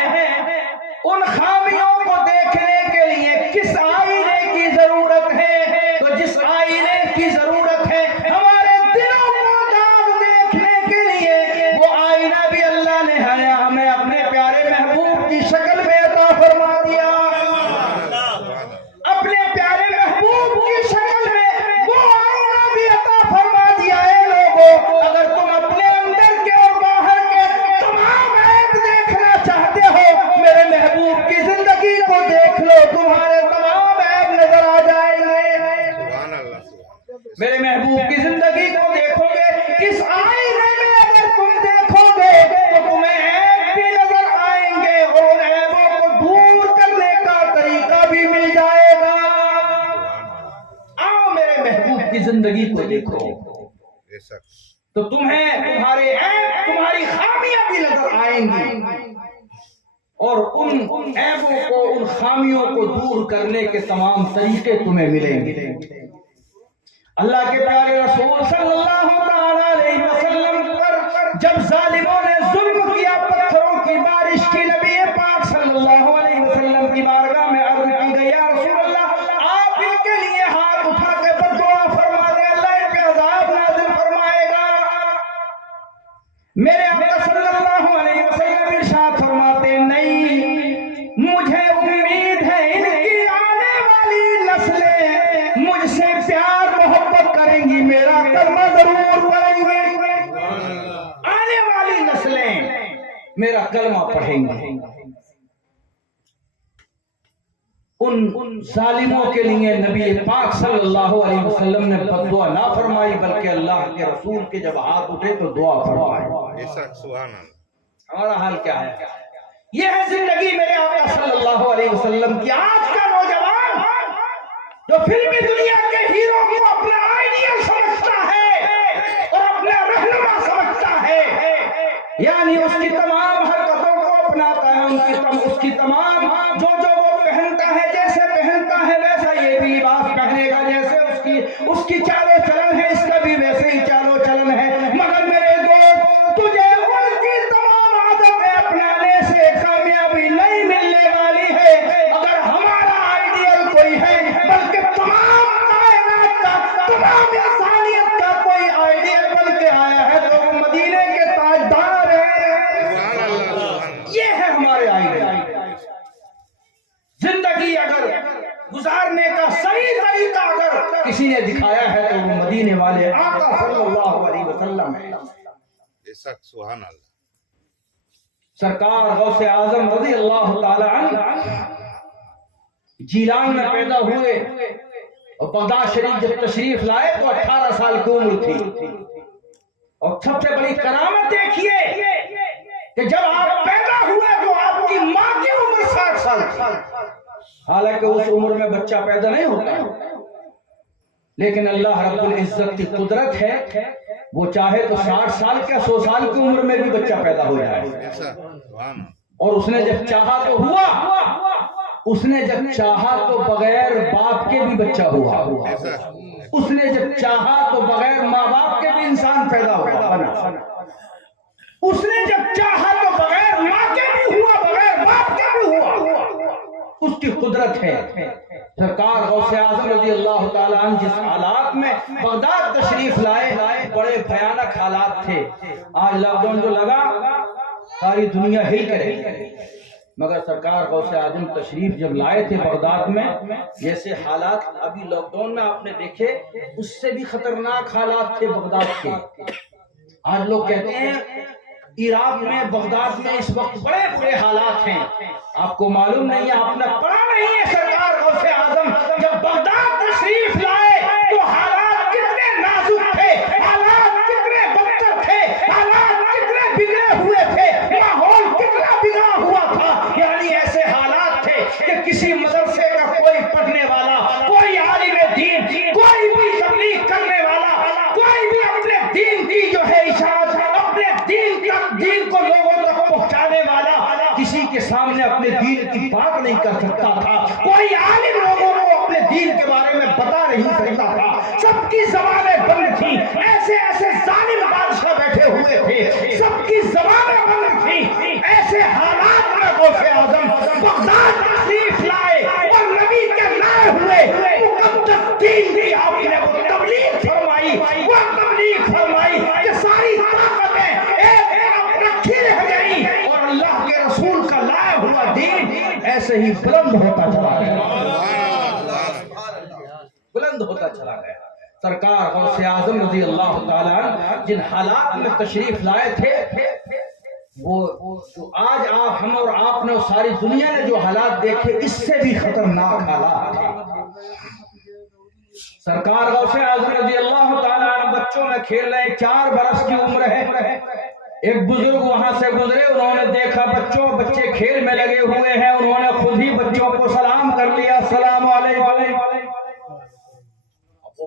دیکھو بے شک تو تمہیں تمہارے عیب تمہاری خامیاں بھی نظر آئیں گی، اور ان عیبوں کو ان خامیوں کو دور کرنے کے تمام طریقے تمہیں ملیں گے۔ اللہ کے پیارے رسول صلی اللہ تعالی علیہ وسلم پر جب ظالموں نے ظلم کیا، پتھروں کی بارش کی، نبی پاک صلی اللہ علیہ وسلم کی بارگاہ میں عرض کی گئی، یا رسول اللہ آپ ان کے لیے ہاتھ اٹھا کے بددعا فرما دیں، اللہ ان پہ عذاب نازل فرمائے گا۔ میرے آقا صلی اللہ علیہ وسلم ارشاد فرماتے، نہیں، مجھے امید ہے ان کی آنے والی نسلیں مجھ سے پیار محبت کریں گی، میرا کلمہ ضرور پڑھیں گی، آنے والی نسلیں میرا کلمہ پڑھیں گی۔ ان ظالموں کے لیے نبی پاک صلی اللہ علیہ وسلم نے بددعا نہ فرمائی، بلکہ اللہ کے رسول کے جب ہاتھ اٹھے تو دعا فرمائی۔ بے شک سبحان اللہ ہمارا حال کیا ہے؟ یہ ہے زندگی میرے آقا صلی اللہ علیہ وسلم کی۔ آج کا نوجوان جو فلمی دنیا کے ہیرو کو اپنا آئیڈیل سمجھتا ہے اور اپنا رہنما سمجھتا ہے، یعنی اس کی تمام حرکتوں کو اپناتا ہے، اس کی تمام جو وہ پہنتا ہے، جیسے پہنتا ہے ویسا یہ بھی لباس پہنے گا، جیسے اس کی چالو چلن ہے اس کا بھی ویسے ہی چالو چلن ہے۔ مگر میرے دوست، تجھے ان کی تمام عادتیں اپنانے سے کامیابی نہیں ملنے والی ہے۔ اگر ہمارا آئیڈیل کوئی ہے، بلکہ تمام کائنات کا، تمام انسانیت کا کوئی آئیڈیل بن کے آیا ہے تو وہ مدینے کے تاجدار ہیں۔ سبحان اللہ یہ ہے ہمارے آئیڈیل۔ زندگی اگر گزارنے کا صحیح طریقہ اگر کسی نے دکھایا ہے تو وہ مدینے والے آقا صلی اللہ علیہ وسلم ہے۔ بے شک سبحان اللہ سرکار غوث اعظم رضی اللہ تعالی عنہ جیلان میں پیدا ہوئے اور بغداد شریف جب تشریف لائے تو 18 سال کی عمر تھی، اور سب سے بڑی کرامت دیکھیے کہ جب آپ پیدا ہوئے تو آپ کی ماں کی عمر 60 سال تھی۔ حالانکہ اس عمر میں بچہ پیدا نہیں ہوتا، لیکن اللہ رب العزت کی قدرت ہے، وہ چاہے تو 60 سال کا 100 سال کی عمر میں بھی بچہ پیدا ہو جائے۔ بے شک سبحان اللہ اور اس نے جب چاہا تو ہوا، اس نے جب چاہا تو بغیر باپ کے بھی بچہ ہوا، بے شک اس نے جب چاہا تو بغیر ماں باپ کے بھی انسان پیدا ہوا، اس نے جب چاہا تو بغیر ماں کے بھی ہوا، بغیر باپ کے بھی ہوا، اس کی قدرت ہے۔ سرکار غوث اعظم رضی اللہ تعالیٰ عنہ جس حالات میں بغداد تشریف لائے، بڑے بھیانک حالات تھے۔ آج لاک ڈاؤن جو لگا ساری دنیا ہل کرے، مگر سرکار غوث اعظم تشریف جب لائے تھے بغداد میں، جیسے حالات ابھی لاک ڈاؤن میں آپ نے دیکھے، اس سے بھی خطرناک حالات تھے بغداد کے۔ آج لوگ کہتے ہیں عراق میں، بغداد میں اس وقت بڑے برے حالات ہیں۔ آپ کو معلوم نہیں ہے، آپ نے پڑھا نہیں ہے، سرکار غوث اعظم جب بغداد تشریف لائے تو حالات کتنے نازک تھے، حالات کتنے بدتر تھے، حالات کتنے بگڑے ہوئے تھے، ماحول کتنا بگڑا ہوا تھا۔ یعنی ایسے حالات تھے کہ کسی مدرسے کا کوئی پڑھنے والا، کوئی عالم دین، کوئی بھی تبلیغ کرنے والا، کوئی بھی اپنے دین کی جو ہے اشاعت، اپنے دین کو لوگوں تک پہنچانے والا کسی کے سامنے اپنے دین کی بات نہیں کر سکتا تھا، کوئی عالم لوگوں کو اپنے دین کے بارے میں بتا نہیں سکتا تھا، سب کی زبانیں بند تھیں، ایسے ایسے ظالم بادشاہ بیٹھے ہوئے تھے، سب کی زبانیں بند تھیں۔ ایسے حالات میں غوث اعظم بغداد تشریف لائے اور نبی کے لائے ہوئے مقدس دین کی آپ نے وہ تبلیغ فرمائی، وہ تبلیغ فرمائی کہ ساری طاقتیں ایک طرف رکھی رہ گئی اور اللہ کے رسول کا لائے ہوا دین ایسے ہی بلند ہوتا چلا گیا، بلند ہوتا چلا گیا۔ سرکار غوث اعظم رضی اللہ تعالیٰ عنہ جن حالات میں تشریف لائے تھے، وہ جو آج ہم اور آپ نے، ساری دنیا نے جو حالات دیکھے، اس سے بھی خطرناک حالات تھے۔ سرکار غوث اعظم رضی اللہ تعالیٰ عنہ بچوں میں کھیل رہے، 4 برس کی عمر ہے، ایک بزرگ وہاں سے گزرے، انہوں نے دیکھا بچے کھیل میں لگے ہوئے ہیں، انہوں نے خود ہی بچوں کو سلام کر لیا، السلام علیکم۔ وہ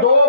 2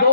2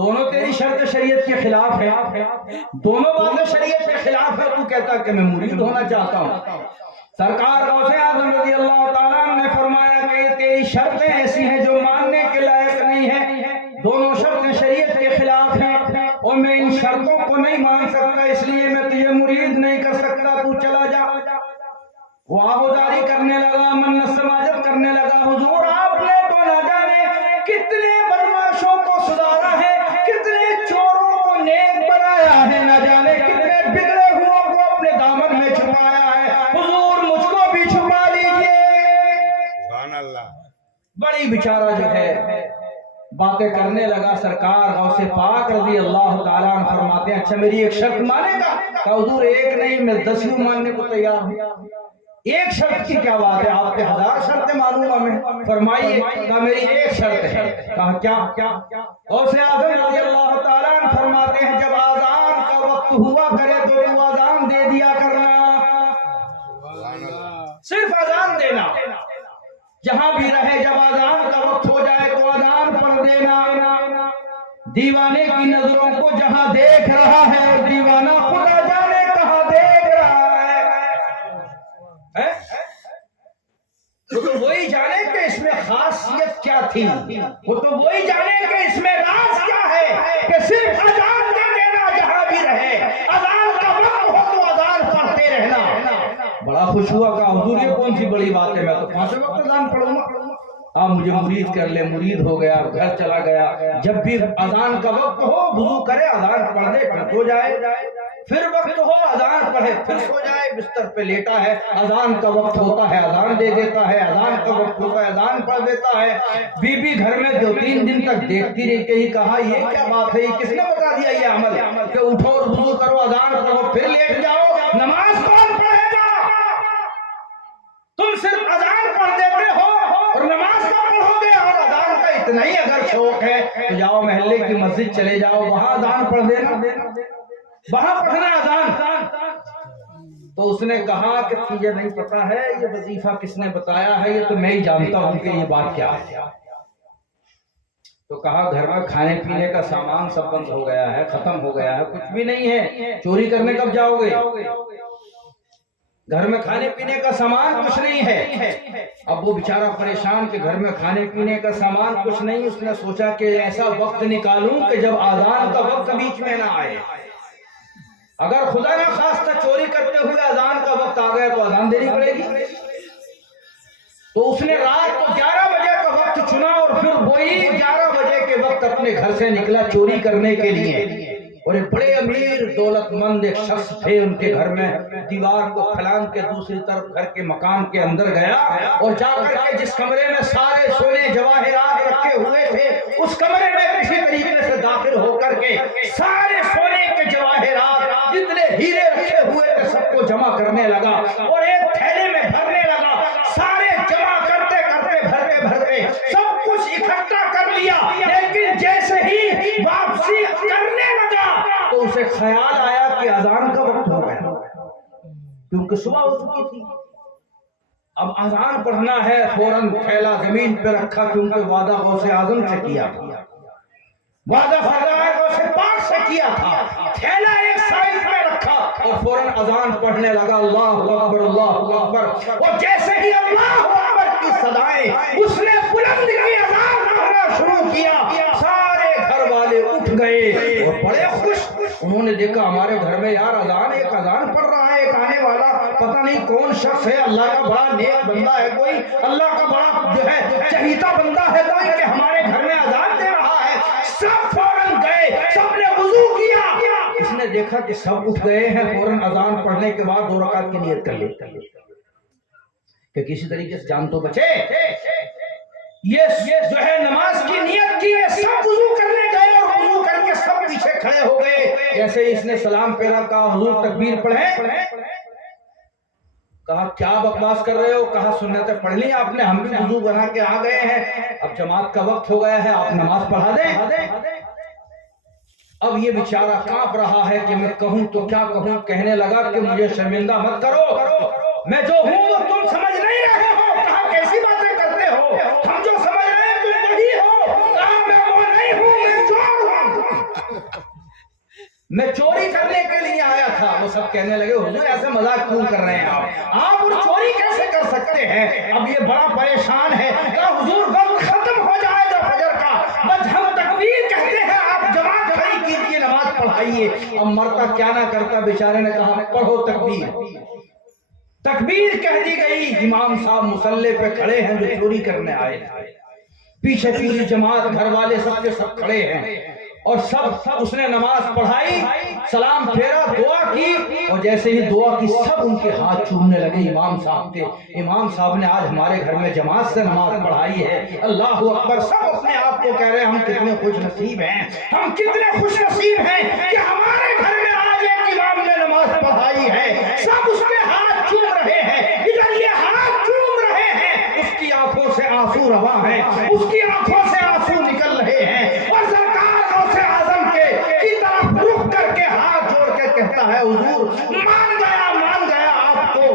دونوں تیری شرط شریعت کے خلاف ہے، دونوں باتیں شریعت کے خلاف ہے، تو کہتا کہ میں مرید ہونا چاہتا ہوں۔ سرکار غوث اعظم رضی اللہ تعالیٰ عنہ نے فرمایا کہ یہ تیری شرطیں ایسی ہیں جو ماننے کے لائق نہیں ہیں، دونوں شرطیں شریعت کے خلاف ہیں اور میں ان شرطوں کو نہیں مان سکتا، اس لیے میں تجھے مرید نہیں کر سکتا، تو چلا جا۔ وہ آہوزاری کرنے لگا، منت سماجت کرنے لگا، حضور آپ نے تو نہ جانے کتنے بدماشوں کو سدھارا ہے، کتنے چوروں کو نیک بنایا ہے، نہ جانے کتنے بگڑے ہوئوں کو اپنے دامن میں چھپایا ہے، حضور مجھ کو بھی چھپا لیجئے۔ سبحان اللہ۔ بڑی بیچارہ جو ہے باتیں کرنے لگا۔ سرکار غوث پاک رضی اللہ تعالیٰ عنہ فرماتے ہیں اچھا میری ایک شرط مانے گا؟ کہ حضور ایک نہیں میں 10 ماننے کو تیار ہوں۔ ایک شرط کی کیا بات ہے، آپ کے 1000 شرطیں معلوم ہمیں، فرمائیے۔ کہ میری ایک شرط ہے۔ کہا کیا؟ غوث اعظم رضی اللہ تعالیٰ عنہ فرماتے ہیں جب اذان کا وقت ہوا کرے تو تو اذان دے دیا کرنا، صرف اذان دینا، جہاں بھی رہے جب اذان کا وقت ہو جائے تو اذان پڑھ دینا۔ دیوانے کی نظروں کو جہاں دیکھ رہا ہے اور دیوانہ خدا جانے کہاں دیکھ رہا ہے، وہ تو وہی جانے کہ اس میں خاصیت کیا تھی، وہ تو وہی جانے کہ اس میں راز کیا ہے کہ صرف اذان دے دینا جہاں بھی رہے، اذان کا وقت ہو تو اذان پڑھتے رہنا۔ بڑا خوش ہوا کہ حضور یہ کون سی بڑی بات ہے، میں تو 5 وقت اذان پڑھوں گا، آپ مجھے مرید کر لے۔ مرید ہو گیا، گھر چلا گیا، جب بھی اذان کا وقت ہو وضو کرے، اذان پڑھ دے، پھر سو جائے، پھر وقت ہو اذان پڑھے، پھر سو جائے، بستر پہ لیٹا ہے، اذان کا وقت ہوتا ہے اذان دے دیتا ہے، اذان کا وقت ہوتا ہے اذان پڑھ دیتا ہے۔ بی بی گھر میں 2-3 دن تک دیکھتی رہی، کہیں کہا یہ کیا بات ہے، یہ کس نے بتا دیا یہ عمل کہ اٹھو اور وضو کرو، اذان پڑھو، پھر لیٹ جاؤ، نماز کون پڑھے گا؟ تم صرف اذان پڑھ دیتے ہو اور نماز کا پڑھو گے، اور اذان کا اتنا ہی اگر شوق ہے تو جاؤ محلے کی مسجد چلے جاؤ، وہاں اذان پڑھ دینا، وہاں پڑھنا اذان۔ تو اس نے کہا کہ تجھے نہیں پتا ہے یہ وظیفہ کس نے بتایا ہے، یہ تو میں ہی جانتا ہوں کہ یہ بات کیا ہے۔ تو کہا گھر میں کھانے پینے کا سامان سب بند ہو گیا ہے، ختم ہو گیا ہے، کچھ بھی نہیں ہے، چوری کرنے کب جاؤ گے؟ گھر میں کھانے پینے کا سامان کچھ نہیں ہے۔ اب وہ بیچارہ پریشان کہ گھر میں کھانے پینے کا سامان کچھ نہیں، اس نے سوچا کہ ایسا وقت نکالوں کہ جب اذان کا وقت بیچ میں نہ آئے، اگر خدا نہ خواستہ چوری کرتے ہوئے اذان کا وقت آ گیا تو اذان دینی پڑے گی۔ تو اس نے رات کو 11 بجے کا وقت چنا اور پھر وہی 11 بجے کے وقت اپنے گھر سے نکلا چوری کرنے کے لیے، اور ایک بڑے امیر دولت مند ایک شخص تھے ان کے گھر میں، دیوار کو پھلانگ کے دوسری طرف گھر کے مکان کے اندر گیا اور جا کر کے جس کمرے میں سارے سونے جواہرات رکھے ہوئے تھے اس کمرے میں کسی طریقے سے داخل ہو کر کے سارے سونے کے جواہرات جتنے ہیرے رکھے ہوئے تھے سب کو جمع کرنے لگا اور ایک تھیلے میں بھرنے لگا، سارے جمع کرتے کرتے بھرتے بھرتے سب کچھ اکٹھا کر لیا، لیکن جیسے ہی واپسی کرنے لگا تو اسے خیال آیا کہ اذان کا وقت ہو گیا، کیونکہ صبح ہو چکی تھی، اب اذان پڑھنا ہے، فوراً تھیلا زمین پہ رکھا، کیونکہ وعدہ غوث اعظم سے کیا تھا، وعدہ غوث پاک سے کیا تھا، تھیلا ایک سائڈ میں رکھا اور فوراً اذان پڑھنے لگا، اللہ اکبر اللہ اکبر، اور جیسے ہی اللہ اکبر کی صدائیں اس نے بلند کی، اذان پڑھنا شروع کیا، سارے گھر والے اٹھ گئے اور بڑے خوش، انہوں نے دیکھا ہمارے گھر میں یار اذان، ایک اذان پڑھ رہا ہے، ایک آنے والا پتہ نہیں کون شخص ہے، اللہ کا بڑا نیک بندہ ہے کوئی، اللہ کا بڑا جو ہے چہیتا بندہ ہے کوئی کہ ہمارے گھر میں اذان دے رہا ہے۔ سب فوراً گئے، سب نے وضو کیا، اس نے دیکھا کہ سب اٹھ گئے ہیں، فوراً اذان پڑھنے کے بعد 2 رکعت کی نیت کر لی کہ کسی طریقے سے جان تو بچے، یہ جو ہے نماز کی نیت کی ہے، سب وضو کرنے گئے اور وضو کر کے سب پیچھے کھڑے ہو گئے، جیسے اس نے سلام پھیرا، کہا حضور تکبیر پڑھیں، کہا کیا بکواس کر رہے ہو، کہا سنتیں پڑھ لی آپ نے، ہم بھی وضو بنا کے آ گئے ہیں، اب جماعت کا وقت ہو گیا ہے، آپ نماز پڑھا دیں۔ اب یہ بیچارہ کانپ رہا ہے کہ میں کہوں تو کیا کہوں، کہنے لگا کہ مجھے شرمندہ مت کرو، میں جو ہوں وہ تم سمجھ نہیں رہے ہو، کہا کیسی باتیں کرتے ہو، ہم جو سمجھ رہے ہیں تم وہی ہو، کہا میں وہ نہیں ہوں، میں چور ہوں۔ میں چوری کرنے کے لیے آیا تھا. وہ سب کہنے لگے حضور ایسے مذاق کیوں کر رہے ہیں آپ اور چوری کیسے کر سکتے ہیں؟ اب یہ بڑا پریشان ہے. کہا حضور وقت ختم ہو جائے گا فجر کا، بس ہم تکبیر کہتے ہیں، آپ جماعت کھڑی کیجیے، نماز پڑھائیے. اب مرتا کیا نہ کرتا، بیچارے نے کہا پڑھو تکبیر. تکبیر کہہ دی گئی. امام صاحب مصلی پہ کھڑے ہیں جو چوری کرنے آئے تھے، پیچھے پیچھے جماعت، گھر والے سب کے سب کھڑے ہیں، اور سب اس نے نماز پڑھائی، سلام پھیرا، دعا کی، اور جیسے ہی دعا کی سب ان کے ہاتھ چومنے لگے امام صاحب کے. امام صاحب نے آج ہمارے گھر میں جماعت سے نماز پڑھائی ہے. اللہ اکبر. سب اپنے آپ کو کہہ رہے ہیں ہم کتنے خوش نصیب ہیں، ہم کتنے خوش نصیب ہیں کہ ہمارے گھر میں آج ایک امام نے نماز پڑھائی ہے. سب اس کے ہاتھ چوم رہے ہیں. ادھر یہ ہاتھ چوم رہے ہیں، اس کی آنکھوں سے آنسو رواں ہیں، اس کی آنکھوں سے آنسو نکل رہے ہیں، اور کی طرف رخ کر کے ہاتھ جوڑ کے کہتا ہے حضور مان گیا آپ کو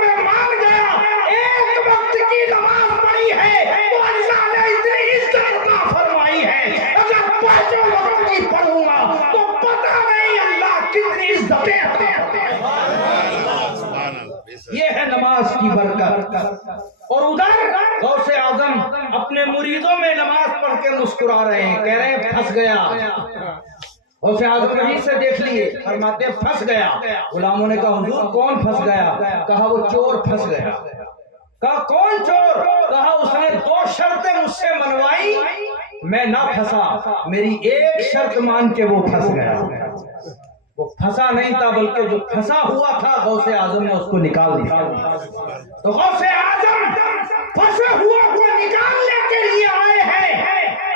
میں مان گیا. ایک وقت کی نماز پڑھی ہے تو اللہ نے اتنی عزت عطا فرمائی ہے، اگر پانچوں وقت کی پڑھوں گا تو پتہ نہیں اللہ کتنی عزتیں عطا فرمائے. یہ ہے نماز کی برکت. اور ادھر غوث اعظم اپنے مریدوں میں نماز پڑھ کے مسکرا رہے ہیں، کہہ رہے ہیں پھنس گیا. غوث اعظم کہیں سے دیکھ لیے، فرماتے ہیں پھنس گیا. غلاموں نے کہا حضور کون پھنس گیا؟ کہا وہ چور پھنس گیا. کہا کون چور؟ کہا اس نے 2 شرطیں مجھ سے منوائی، میں نہ پھنسا، میری ایک شرط مان کے وہ پھنس گیا. وہ پھنسا نہیں تھا بلکہ جو پھنسا ہوا تھا غوث اعظم نے اس کو نکال دیا. تو غوث اعظم پھنسے ہوا کو نکالنے کے لیے آئے ہیں.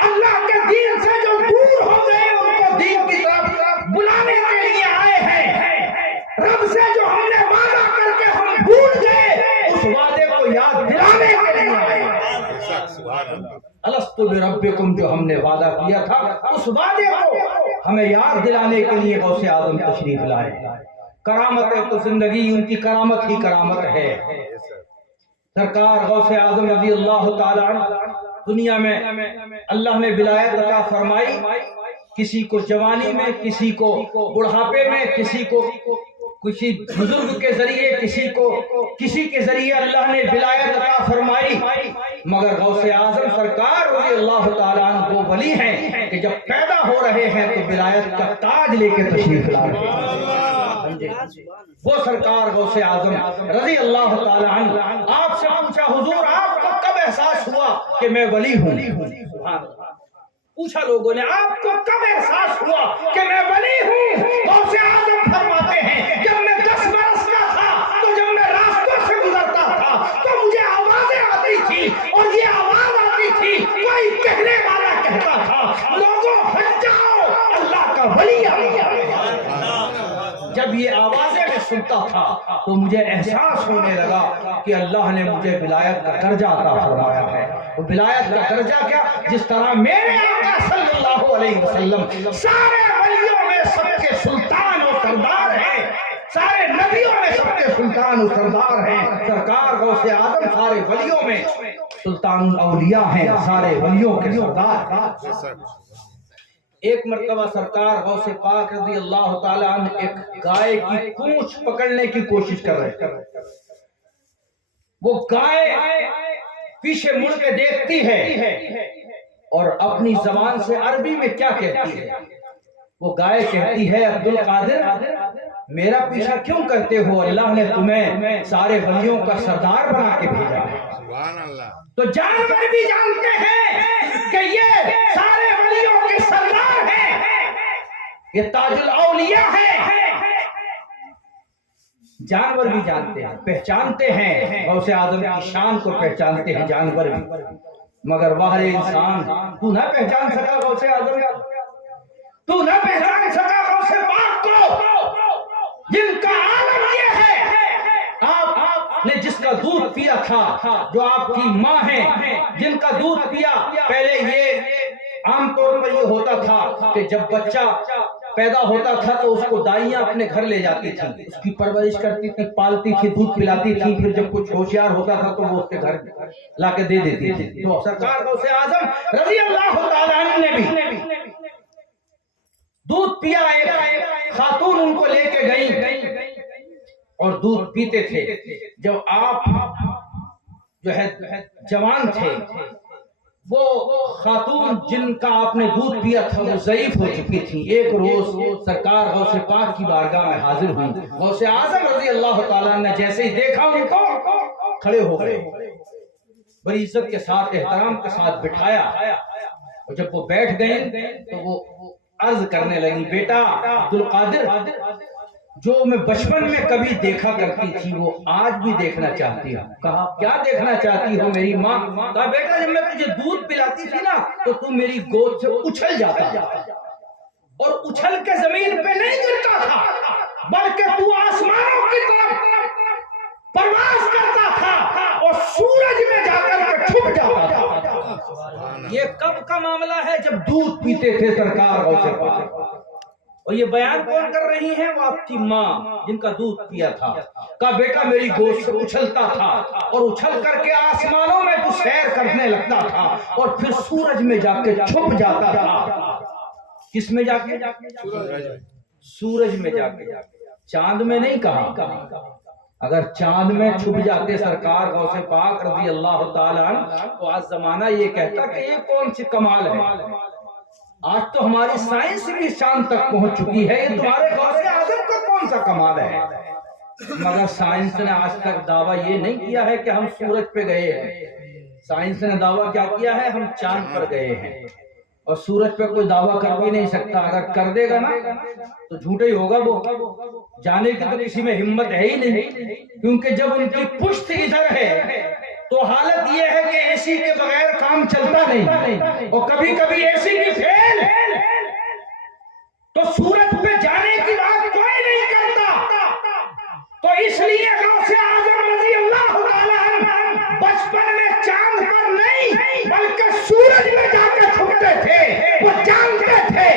اللہ کے دین سے جو دور ہو گئے ان کو دین کی طرف بلانے کے لیے آئے ہیں. رب سے جو ہم نے وعدہ کر کے ہم بھول گئے اس وعدے کو یاد دلانے کے لیے آئے ہیں. الست بربکم جو ہم نے وعدہ کیا تھا اس وعدے کو ہمیں یاد دلانے کے لیے غوث اعظم تشریف لائے. کرامت ہے تو زندگی ان کی کرامت ہی کرامت ہے. سرکار غوث اعظم رضی اللہ تعالی عنہ دنیا میں اللہ نے ولایت عطا فرمائی، کسی کو جوانی میں، کسی کو بڑھاپے میں، کسی کو کسی بزرگ کے ذریعے، کسی کے ذریعے اللہ نے ولایت عطا فرمائی. مگر غوث اعظم سرکار رضی اللہ تعالیٰ عنہ وہ ولی ہیں کہ جب پیدا ہو رہے ہیں تو ولایت کا تاج لے کے تشریف لا رہے ہیں. وہ سرکار غوث اعظم رضی اللہ تعالیٰ عنہ آپ سے پوچھا حضور آپ کو کب احساس ہوا کہ میں ولی ہوں؟ پوچھا لوگوں نے آپ کو کب احساس ہوا کہ میں ولی ہوں؟ غوث اعظم فرماتے ہیں جب میں 10 برس کا تھا تو جب میں راستوں سے گزرتا تھا تو مجھے آوازیں آتی تھی، اور یہ آواز آتی تھی کوئی کہنے والا کہتا تھا لوگوں ہٹ جاؤ اللہ کا ولی آ گیا. جب یہ آوازیں میں سنتا تھا تو مجھے احساس ہونے لگا کہ اللہ نے مجھے ولایت کا درجہ عطا فرمایا ہے. ولایت کا درجہ کیا؟ جس طرح میرے آقا صلی اللہ علیہ وسلم سارے ولیوں میں سب کے سلطان و سردار ہیں، سارے نبیوں میں سب کے سلطان و سردار ہیں، سرکار غوث اعظم سارے ولیوں میں سلطان الاولیاء ہیں، سارے ولیوں کے سردار. ایک مرتبہ سرکار غوث پاک رضی اللہ تعالیٰ عنہ ایک گائے کی پونچھ پکڑنے کی کوشش کر رہے تھے. وہ گائے پیچھے مڑ کے دیکھتی ہے اور اپنی زبان سے عربی میں کیا کہتی ہے؟ وہ گائے کہتی ہے عبدالقادر میرا پیچھا کیوں کرتے ہو؟ اللہ نے تمہیں سارے ولیوں کا سردار بنا کے بھیجا ہے. سبحان اللہ. تو جانور بھی جانتے ہیں کہ یہ سارے ولیوں کے سردار ہیں، یہ تاج الاولیاء ہیں. جانور بھی جانتے ہیں، پہچانتے ہیں، غوث اعظم کی شان کو پہچانتے ہیں جانور بھی. مگر باہر انسان تو نہ پہچان سکا غوث اعظم، تو نہ پہچان سکا غوث پاک کو جن کا عالم یہ ہے. آپ نے جس کا دودھ پیا تھا، جو آپ کی ماں ہے، جن کا دودھ پیا، پہلے یہ عام طور پر یہ ہوتا تھا کہ جب بچہ پیدا ہوتا تھا تو اس کو دائیاں اپنے گھر لے جاتی تھی، اس کی پرورش کرتی تھی، پالتی تھی، دودھ پلاتی تھی، پھر جب کچھ ہوشیار ہوتا تھا تو وہ اس کے گھر لا کے دے دیتی تھی. تو سرکار غوث اعظم رضی اللہ تعالیٰ عنہ نے بھی دودھ پیا، ایک خاتون ان کو لے کے گئی اور دودھ پیتے تھے. جب آپ جو ہے جوان تھے، وہ خاتون جن کا آپ نے دودھ پیا تھا وہ ضعیف ہو چکی تھی. ایک روز سرکار غوث پاک کی بارگاہ میں حاضر ہوئی. غوث اعظم رضی اللہ تعالیٰ نے جیسے ہی دیکھا ان کو، کھڑے ہو گئے، بڑی عزت کے ساتھ احترام کے ساتھ بٹھایا. اور جب وہ بیٹھ گئے تو وہ عرض کرنے لگی، بیٹا عبدالقادر، جو میں بچپن میں کبھی دیکھا کرتی تھی وہ آج بھی دیکھنا چاہتی ہوں. کہا کیا دیکھنا چاہتی ہو میری ماں؟ کہا بیٹا جب میں تجھے دودھ پلاتی تھی نا تو تم میری گود سے اچھل جاتا اور اچھل کے زمین پہ نہیں گرتا تھا، بلکہ تو آسمانوں کی طرف پرواز کرتا تھا اور سورج میں جا کر چھپ جاتا تھا. یہ کب کا معاملہ ہے؟ جب دودھ پیتے تھے سرکار غوث پاک. اور یہ بیان کون کر رہی ہیں؟ وہ آپ کی ماں جن کا دودھ پیا تھا. کہا بیٹا میری گود سے اچھلتا تھا اور اچھل کر کے آسمانوں میں تو سیر کرنے لگتا تھا اور پھر سورج میں جا کے چھپ جاتا تھا. کس میں جا کے؟ سورج میں جا کے. چاند میں نہیں کہا. اگر چاند میں چھپ جاتے سرکار غوث پاک رضی اللہ تعالیٰ عنہ تو آج زمانہ یہ کہتا کہ یہ کون سی کمال ہے. آج تو ہماری سائنس بھی چاند تک پہنچ چکی ہے، یہ تمہارے غوث اعظم کا کون سا کمال ہے؟ مگر سائنس نے آج تک دعویٰ یہ نہیں کیا ہے کہ ہم سورج پہ گئے ہیں. سائنس نے دعویٰ کیا کیا ہے؟ ہم چاند پر گئے ہیں. اور سورج پہ کوئی دعویٰ کر بھی نہیں سکتا. اگر کر دے گا نا تو جھوٹا ہی ہوگا. وہ جانے کی تو کسی میں ہمت ہے ہی نہیں، کیونکہ جب ان کی پشت ادھر ہے تو حالت یہ ہے کہ اے سی کے بغیر کام چلتا نہیں، اور کبھی کبھی اے سی کی فیل تو سورج پہ جانے کی بات کوئی نہیں کرتا. تو اس لیے غوث اعظم رضی اللہ تعالیٰ عنہ بچپن میں چاند پر نہیں بلکہ سورج میں جا کے چھپتے تھے. وہ جانتے تھے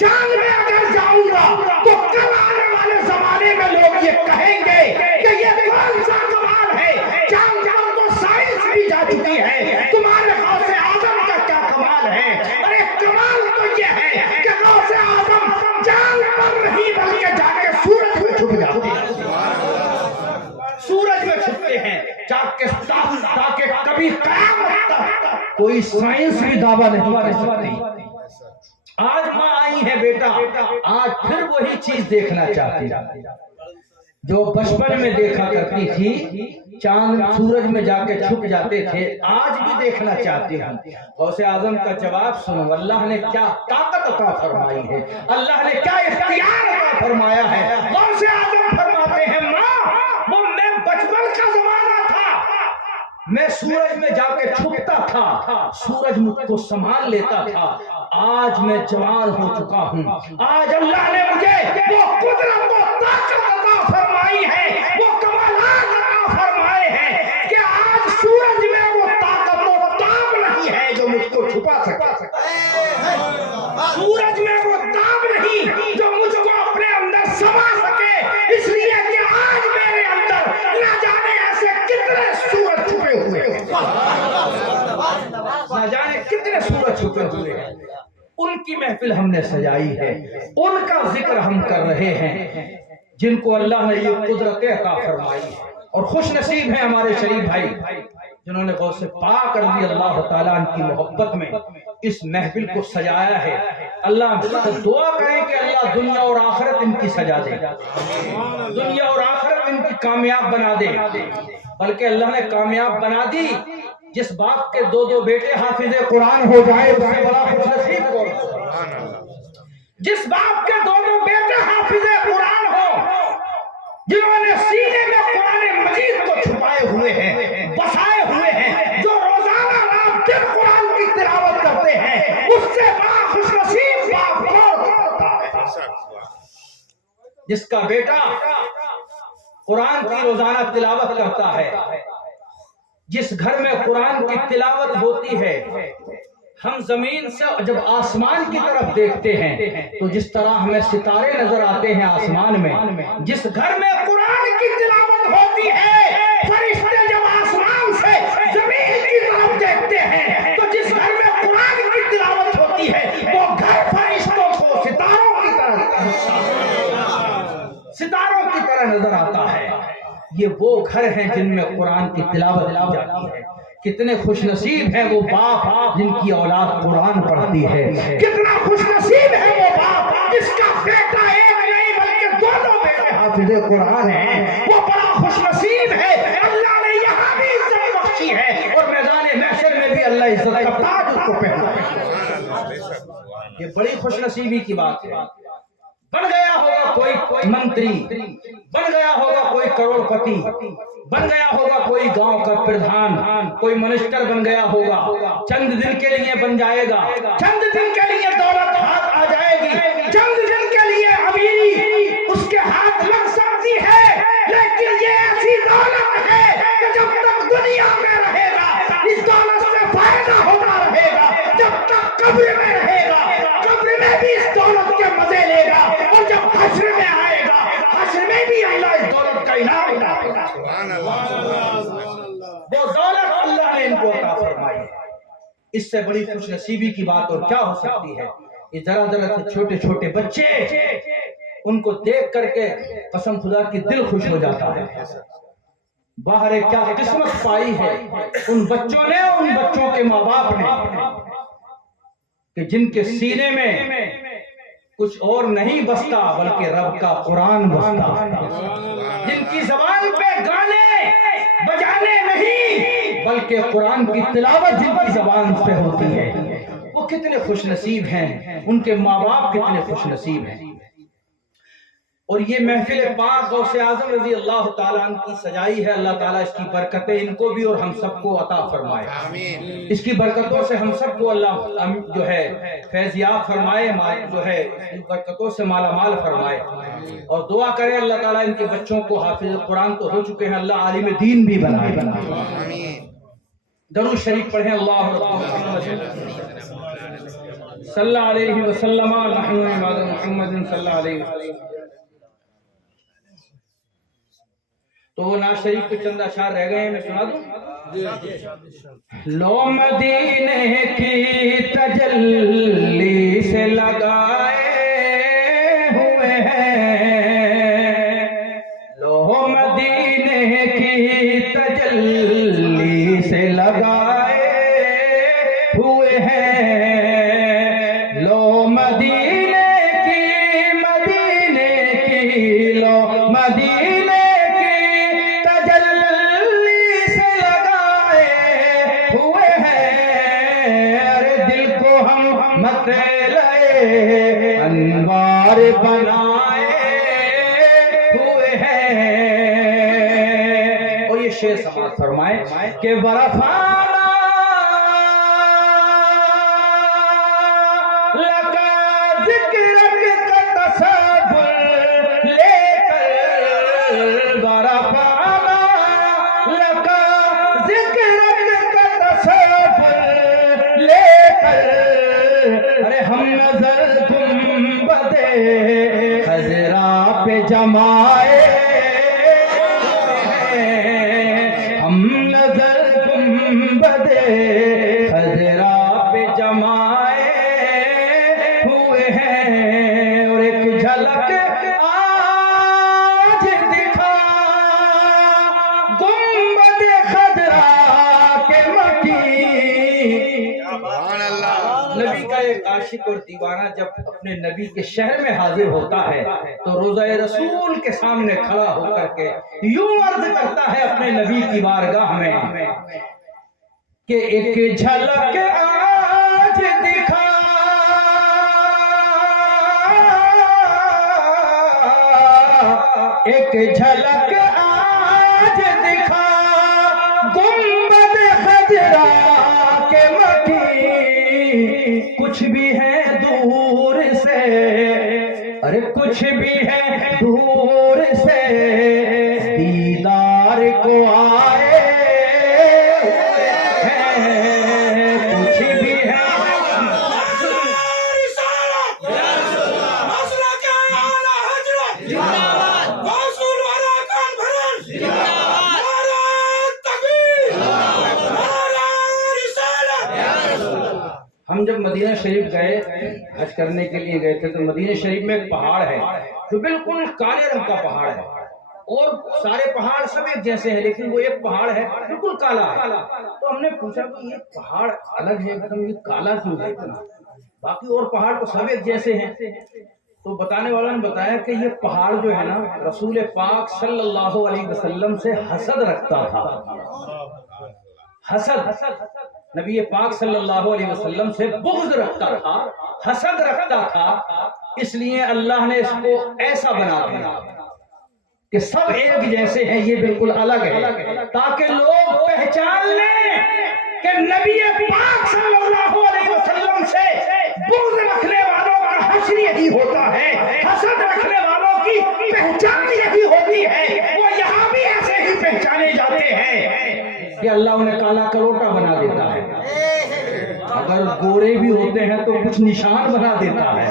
چاند میں اگر جاؤں گا تو کل آنے والے زمانے میں لوگ یہ کہیں گے کہ یہ کون سا کمال ہے. چاند پر تو سائنس بھی جا چکی ہے، تمہارے غوث اعظم کا کیا کمال ہے؟ ارے کمال تو یہ ہے کہ غوث اعظم چاند پر نہیں بلکہ جا کے سورج میں چھپ جاتے ہیں. سورج میں چھپتے ہیں تاکہ کبھی قیامت تک کوئی سائنس بھی دعویٰ نہیں کر سکتی. آج ماں آئی ہے بیٹا، آج پھر وہی چیز دیکھنا چاہتی جو بچپن میں دیکھا کرتی تھی. چاند سورج میں جا کے چھپ جاتے تھے، آج بھی دیکھنا چاہتی ہوں. غوث اعظم کا جواب سنو. اللہ نے کیا طاقت عطا فرمائی ہے، اللہ نے کیا اختیار عطا فرمایا ہے. غوث اعظم فرماتے ہیں ماں وہ میں بچپن کا زمانہ تھا، میں سورج میں جا کے چھپتا تھا، سورج مجھ کو سنبھال لیتا تھا. آج میں جوان ہو چکا ہوں، آج اللہ نے مجھے وہ قدرت و طاقت عطا فرمائی ہے، وہ کمالات عطا فرمائے ہیں کہ آج سورج میں وہ طاقت و تاب نہیں ہے جو مجھ کو چھپا سکے. سورج میں وہ تاب نہیں جو مجھ کو اپنے اندر سما سکے، اس لیے کہ آج میرے اندر نہ جانے ایسے کتنے سورج چھپے ہوئے ہیں، نہ جانے کتنے سورج چھپے ہوئے ہیں. ان کی محفل ہم نے سجائی ہے، ان کا ذکر ہم کر رہے ہیں جن کو اللہ نے یہ قدرت عطا فرمائی ہے. اور خوش نصیب ہیں ہمارے شریف بھائی جنہوں نے غوث پاک رضی اللہ تعالیٰ عنہ کی محبت میں اس محفل کو سجایا ہے. اللہ سے دعا کریں کہ اللہ دنیا اور آخرت ان کی سجا دے، دنیا اور آخرت ان کی کامیاب بنا دے. بلکہ اللہ نے کامیاب بنا دی. جس باپ کے دو بیٹے حافظ قرآن ہو جائے اس سے بڑا خوش نصیب کون؟ جس باپ کے دو بیٹے حافظ قرآن ہو، جنہوں نے سینے میں قرآن مجید کو چھپائے ہوئے ہیں، بسائے ہوئے ہیں، جو روزانہ رات دن قرآن کی تلاوت کرتے ہیں، اس سے بڑا خوش نصیب باپ کون؟ جس کا بیٹا قرآن کی روزانہ تلاوت کرتا ہے. جس گھر میں قرآن کی تلاوت ہوتی ہے، ہم زمین سے جب آسمان کی طرف دیکھتے ہیں تو جس طرح ہمیں ستارے نظر آتے ہیں آسمان میں، جس گھر میں قرآن کی تلاوت ہوتی ہے فرشتے جب آسمان سے زمین کی طرف دیکھتے ہیں تو جس گھر میں قرآن کی تلاوت ہوتی ہے وہ گھر فرشتوں کو ستاروں کی طرح یہ وہ گھر ہیں جن میں قرآن کی تلاوت کی جاتی ہے. کتنے خوش نصیب ہیں وہ باپ جن کی اولاد قرآن پڑھتی ہے. کتنا خوش نصیب ہے وہ باپ جس کا بیٹا ایک نہیں بلکہ دونوں بیٹے حافظ قرآن ہیں. وہ بڑا خوش نصیب ہے. اللہ نے یہاں بھی عزت بخشی ہے اور میدان محشر میں بھی اللہ عزت کا تاج اس کو پہنا ہے. یہ بڑی خوش نصیبی کی بات ہے. بن گیا ہوگا کوئی منتری، بن گیا ہوگا کوئی کروڑ پتی، بن گیا ہوگا کوئی گاؤں کا پردھان، کوئی منسٹر بن گیا ہوگا. چند دن کے لیے بن جائے گا، چند دن کے لیے دولت ہاتھ آ جائے گی، چند دن کے لیے امیری اس کے ہاتھ لگ سکتی ہے، لیکن یہ ایسی دولت ہے کہ جب تک دنیا میں رہے گا اس دولت سے فائدہ ہوتا رہے گا. جب تک قبر میں رہے گا قبر میں بھی اس دولت کے مزے لے گا، اور جب حشر میں آئے گا حشر میں بھی اللہ اس دولت کا انعام اٹھائے گا. وہ دولت اللہ نے ان کو عطا فرمائی ہے. اس سے بڑی خوش نصیبی کی بات اور کیا ہو سکتی ہے. یہ ذرا ذرا سے چھوٹے چھوٹے بچے، ان کو دیکھ کر کے قسم خدا کی دل خوش ہو جاتا ہے. باہر کیا قسمت پائی ہے ان بچوں نے، ان بچوں کے ماں باپ نے، کہ جن کے سینے میں کچھ اور نہیں بستا بلکہ رب کا قرآن بستا ہے. جن کی زبان پہ گانے بجانے نہیں بلکہ قرآن کی تلاوت جن کی زبان پہ ہوتی ہے، وہ کتنے خوش نصیب ہیں. ان کے ماں باپ کتنے خوش نصیب ہیں. اور یہ محفل پاک غوث اعظم رضی اللہ تعالیٰ عنہ کی سجائی ہے. اللہ تعالیٰ اس کی برکتیں ان کو بھی اور ہم سب کو عطا فرمائے. اس کی برکتوں سے ہم سب کو اللہ جو ہے فیضیاب فرمائے، جو ہے ان برکتوں سے مالا مال فرمائے. اور دعا کرے اللہ تعالیٰ ان کے بچوں کو حافظ قرآن تو ہو چکے ہیں، اللہ عالم دین بھی بنائے. درود شریف پڑھیں. اللہ صلی اللہ علیہ وسلم محمد صلی اللہ علیہ وسلم. تو ناز شریف کے چند اشعار رہ گئے ہیں، میں سنا دوں. لو مدینے کی تجلی سے لگائے ہوئے ہیں، لو مدینے کی تجلی سے لگائے ہوئے ہیں، لو مدینے کی لو مدینے انوار بنائے ہوئے ہیں. اور یہ شعر سماعت فرمائے کہ ورفعنا لگا ذکرک کا تصور لے کر، ورفعنا لگا ذکرک کا تصور لے کر، ارے ہم نظر گنبدِ خضرا پہ جمائے ہیں، ہم نظر گنبدِ خضرا پہ جمائے ہوئے ہیں. اور ایک جھلک آج دکھا گنبدِ خضرا کے مکی. نبی کا ایک عاشق اور دیوانہ جب اپنے نبی کے شہر میں حاضر ہوتا ہے تو روضہ رسول کے سامنے کھڑا ہو کر کے یوں عرض کرتا ہے اپنے نبی کی بارگاہ میں کہ ایک جھلک آج دکھا ایک جھلک آج دکھا گنبد خضرا کے مکی. کچھ بھی ہے دور سے، ارے کچھ بھی ہے دور سے دیدار کو آئے ہیں، کچھ بھی ہے ہم جب مدینہ شریف گئے حج کرنے کے لیے گئے تھے تو مدینہ شریف میں ایک پہاڑ ہے جو بالکل کالے رنگ کا پہاڑ ہے. اور سارے پہاڑ سب ایک جیسے ہیں، لیکن وہ ایک پہاڑ ہے بالکل کالا ہے۔ تو ہم نے پوچھا کہ یہ پہاڑ الگ ہے ایک دم، یہ کالا کیوں ہے اتنا، باقی اور پہاڑ تو سب ایک جیسے ہیں؟ تو بتانے والوں نے بتایا کہ یہ پہاڑ جو ہے نا رسول پاک صلی اللہ علیہ وسلم سے حسد رکھتا تھا، حسد، نبی پاک صلی اللہ علیہ وسلم سے بغض رکھتا تھا، حسد رکھتا تھا، اس لیے اللہ نے اس کو ایسا بنا دیا کہ سب ایک جیسے ہیں، یہ بالکل الگ ہے، تاکہ لوگ پہچان لیں کہ نبی پاک صلی اللہ علیہ وسلم سے بغض رکھنے والوں کا حشر یہی ہوتا ہے، حسد رکھنے والوں کی پہچان یہی ہوتی ہے، وہ یہاں بھی ایسے ہی پہچانے جاتے ہیں کہ اللہ انہیں کالا کلوٹا بنا دیتا ہے، اگر گورے بھی ہوتے ہیں تو کچھ نشان بنا دیتا ہے،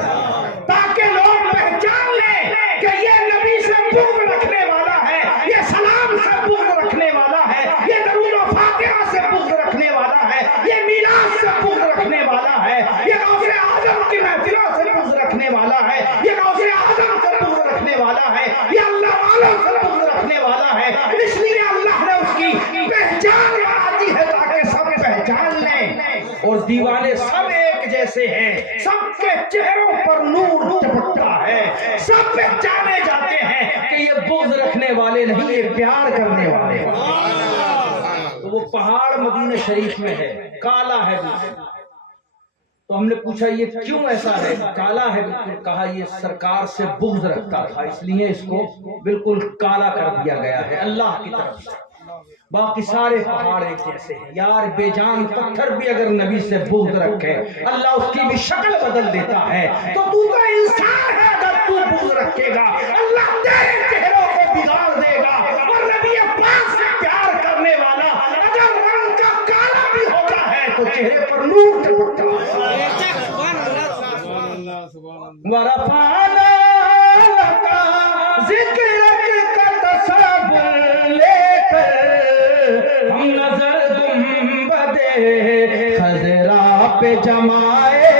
تاکہ لوگ پہچان لیں کہ یہ نبی سے بغض رکھنے والا ہے، یہ سلام سے بغض رکھنے والا ہے، یہ درود و فاتحہ سے بغض رکھنے والا ہے، یہ میلاد سے بغض رکھنے والا ہے، یہ غوث اعظم کی محفلوں سے بغض رکھنے والا ہے، یہ غوث اعظم سے بغض رکھنے والا ہے، یہ اللہ والوں سے بغض رکھنے والا ہے، اس لیے اللہ نے اس کی پہچان بنا دی ہے تاکہ سب پہچان لیں، اور دیوانے سب ایک جیسے ہیں، سب کے چہروں پر نور چمکتا ہے، سب پہچانے جاتے ہیں کہ یہ بغض رکھنے والے نہیں، یہ پیار کرنے والے ہیں۔ تو وہ پہاڑ مدینہ شریف میں ہے، کالا ہے بالکل۔ تو ہم نے پوچھا یہ کیوں ایسا ہے، کالا ہے بالکل؟ کہا یہ سرکار سے بغض رکھتا تھا، اس لیے اس کو بالکل کالا کر دیا گیا ہے اللہ کی طرف سے، باقی سارے پہاڑ ایک جیسے ہیں۔ یار بے جان پتھر بھی اگر نبی سے بغض رکھے اللہ اس کی بھی شکل بدل دیتا ہے، تو تو انسان ہے، اگر تو بغض رکھے گا اللہ تیرے چہروں کو بگاڑ دے گا، اور نبی پاک سے پیار کرنے والا اگر رنگ کا کالا بھی ہوتا ہے تو چہرے پر نور چمکتا ہے۔ ورفعنا لك ذکرک کا تصور لے کر ہم نظر گنبد خضرا پہ جمائے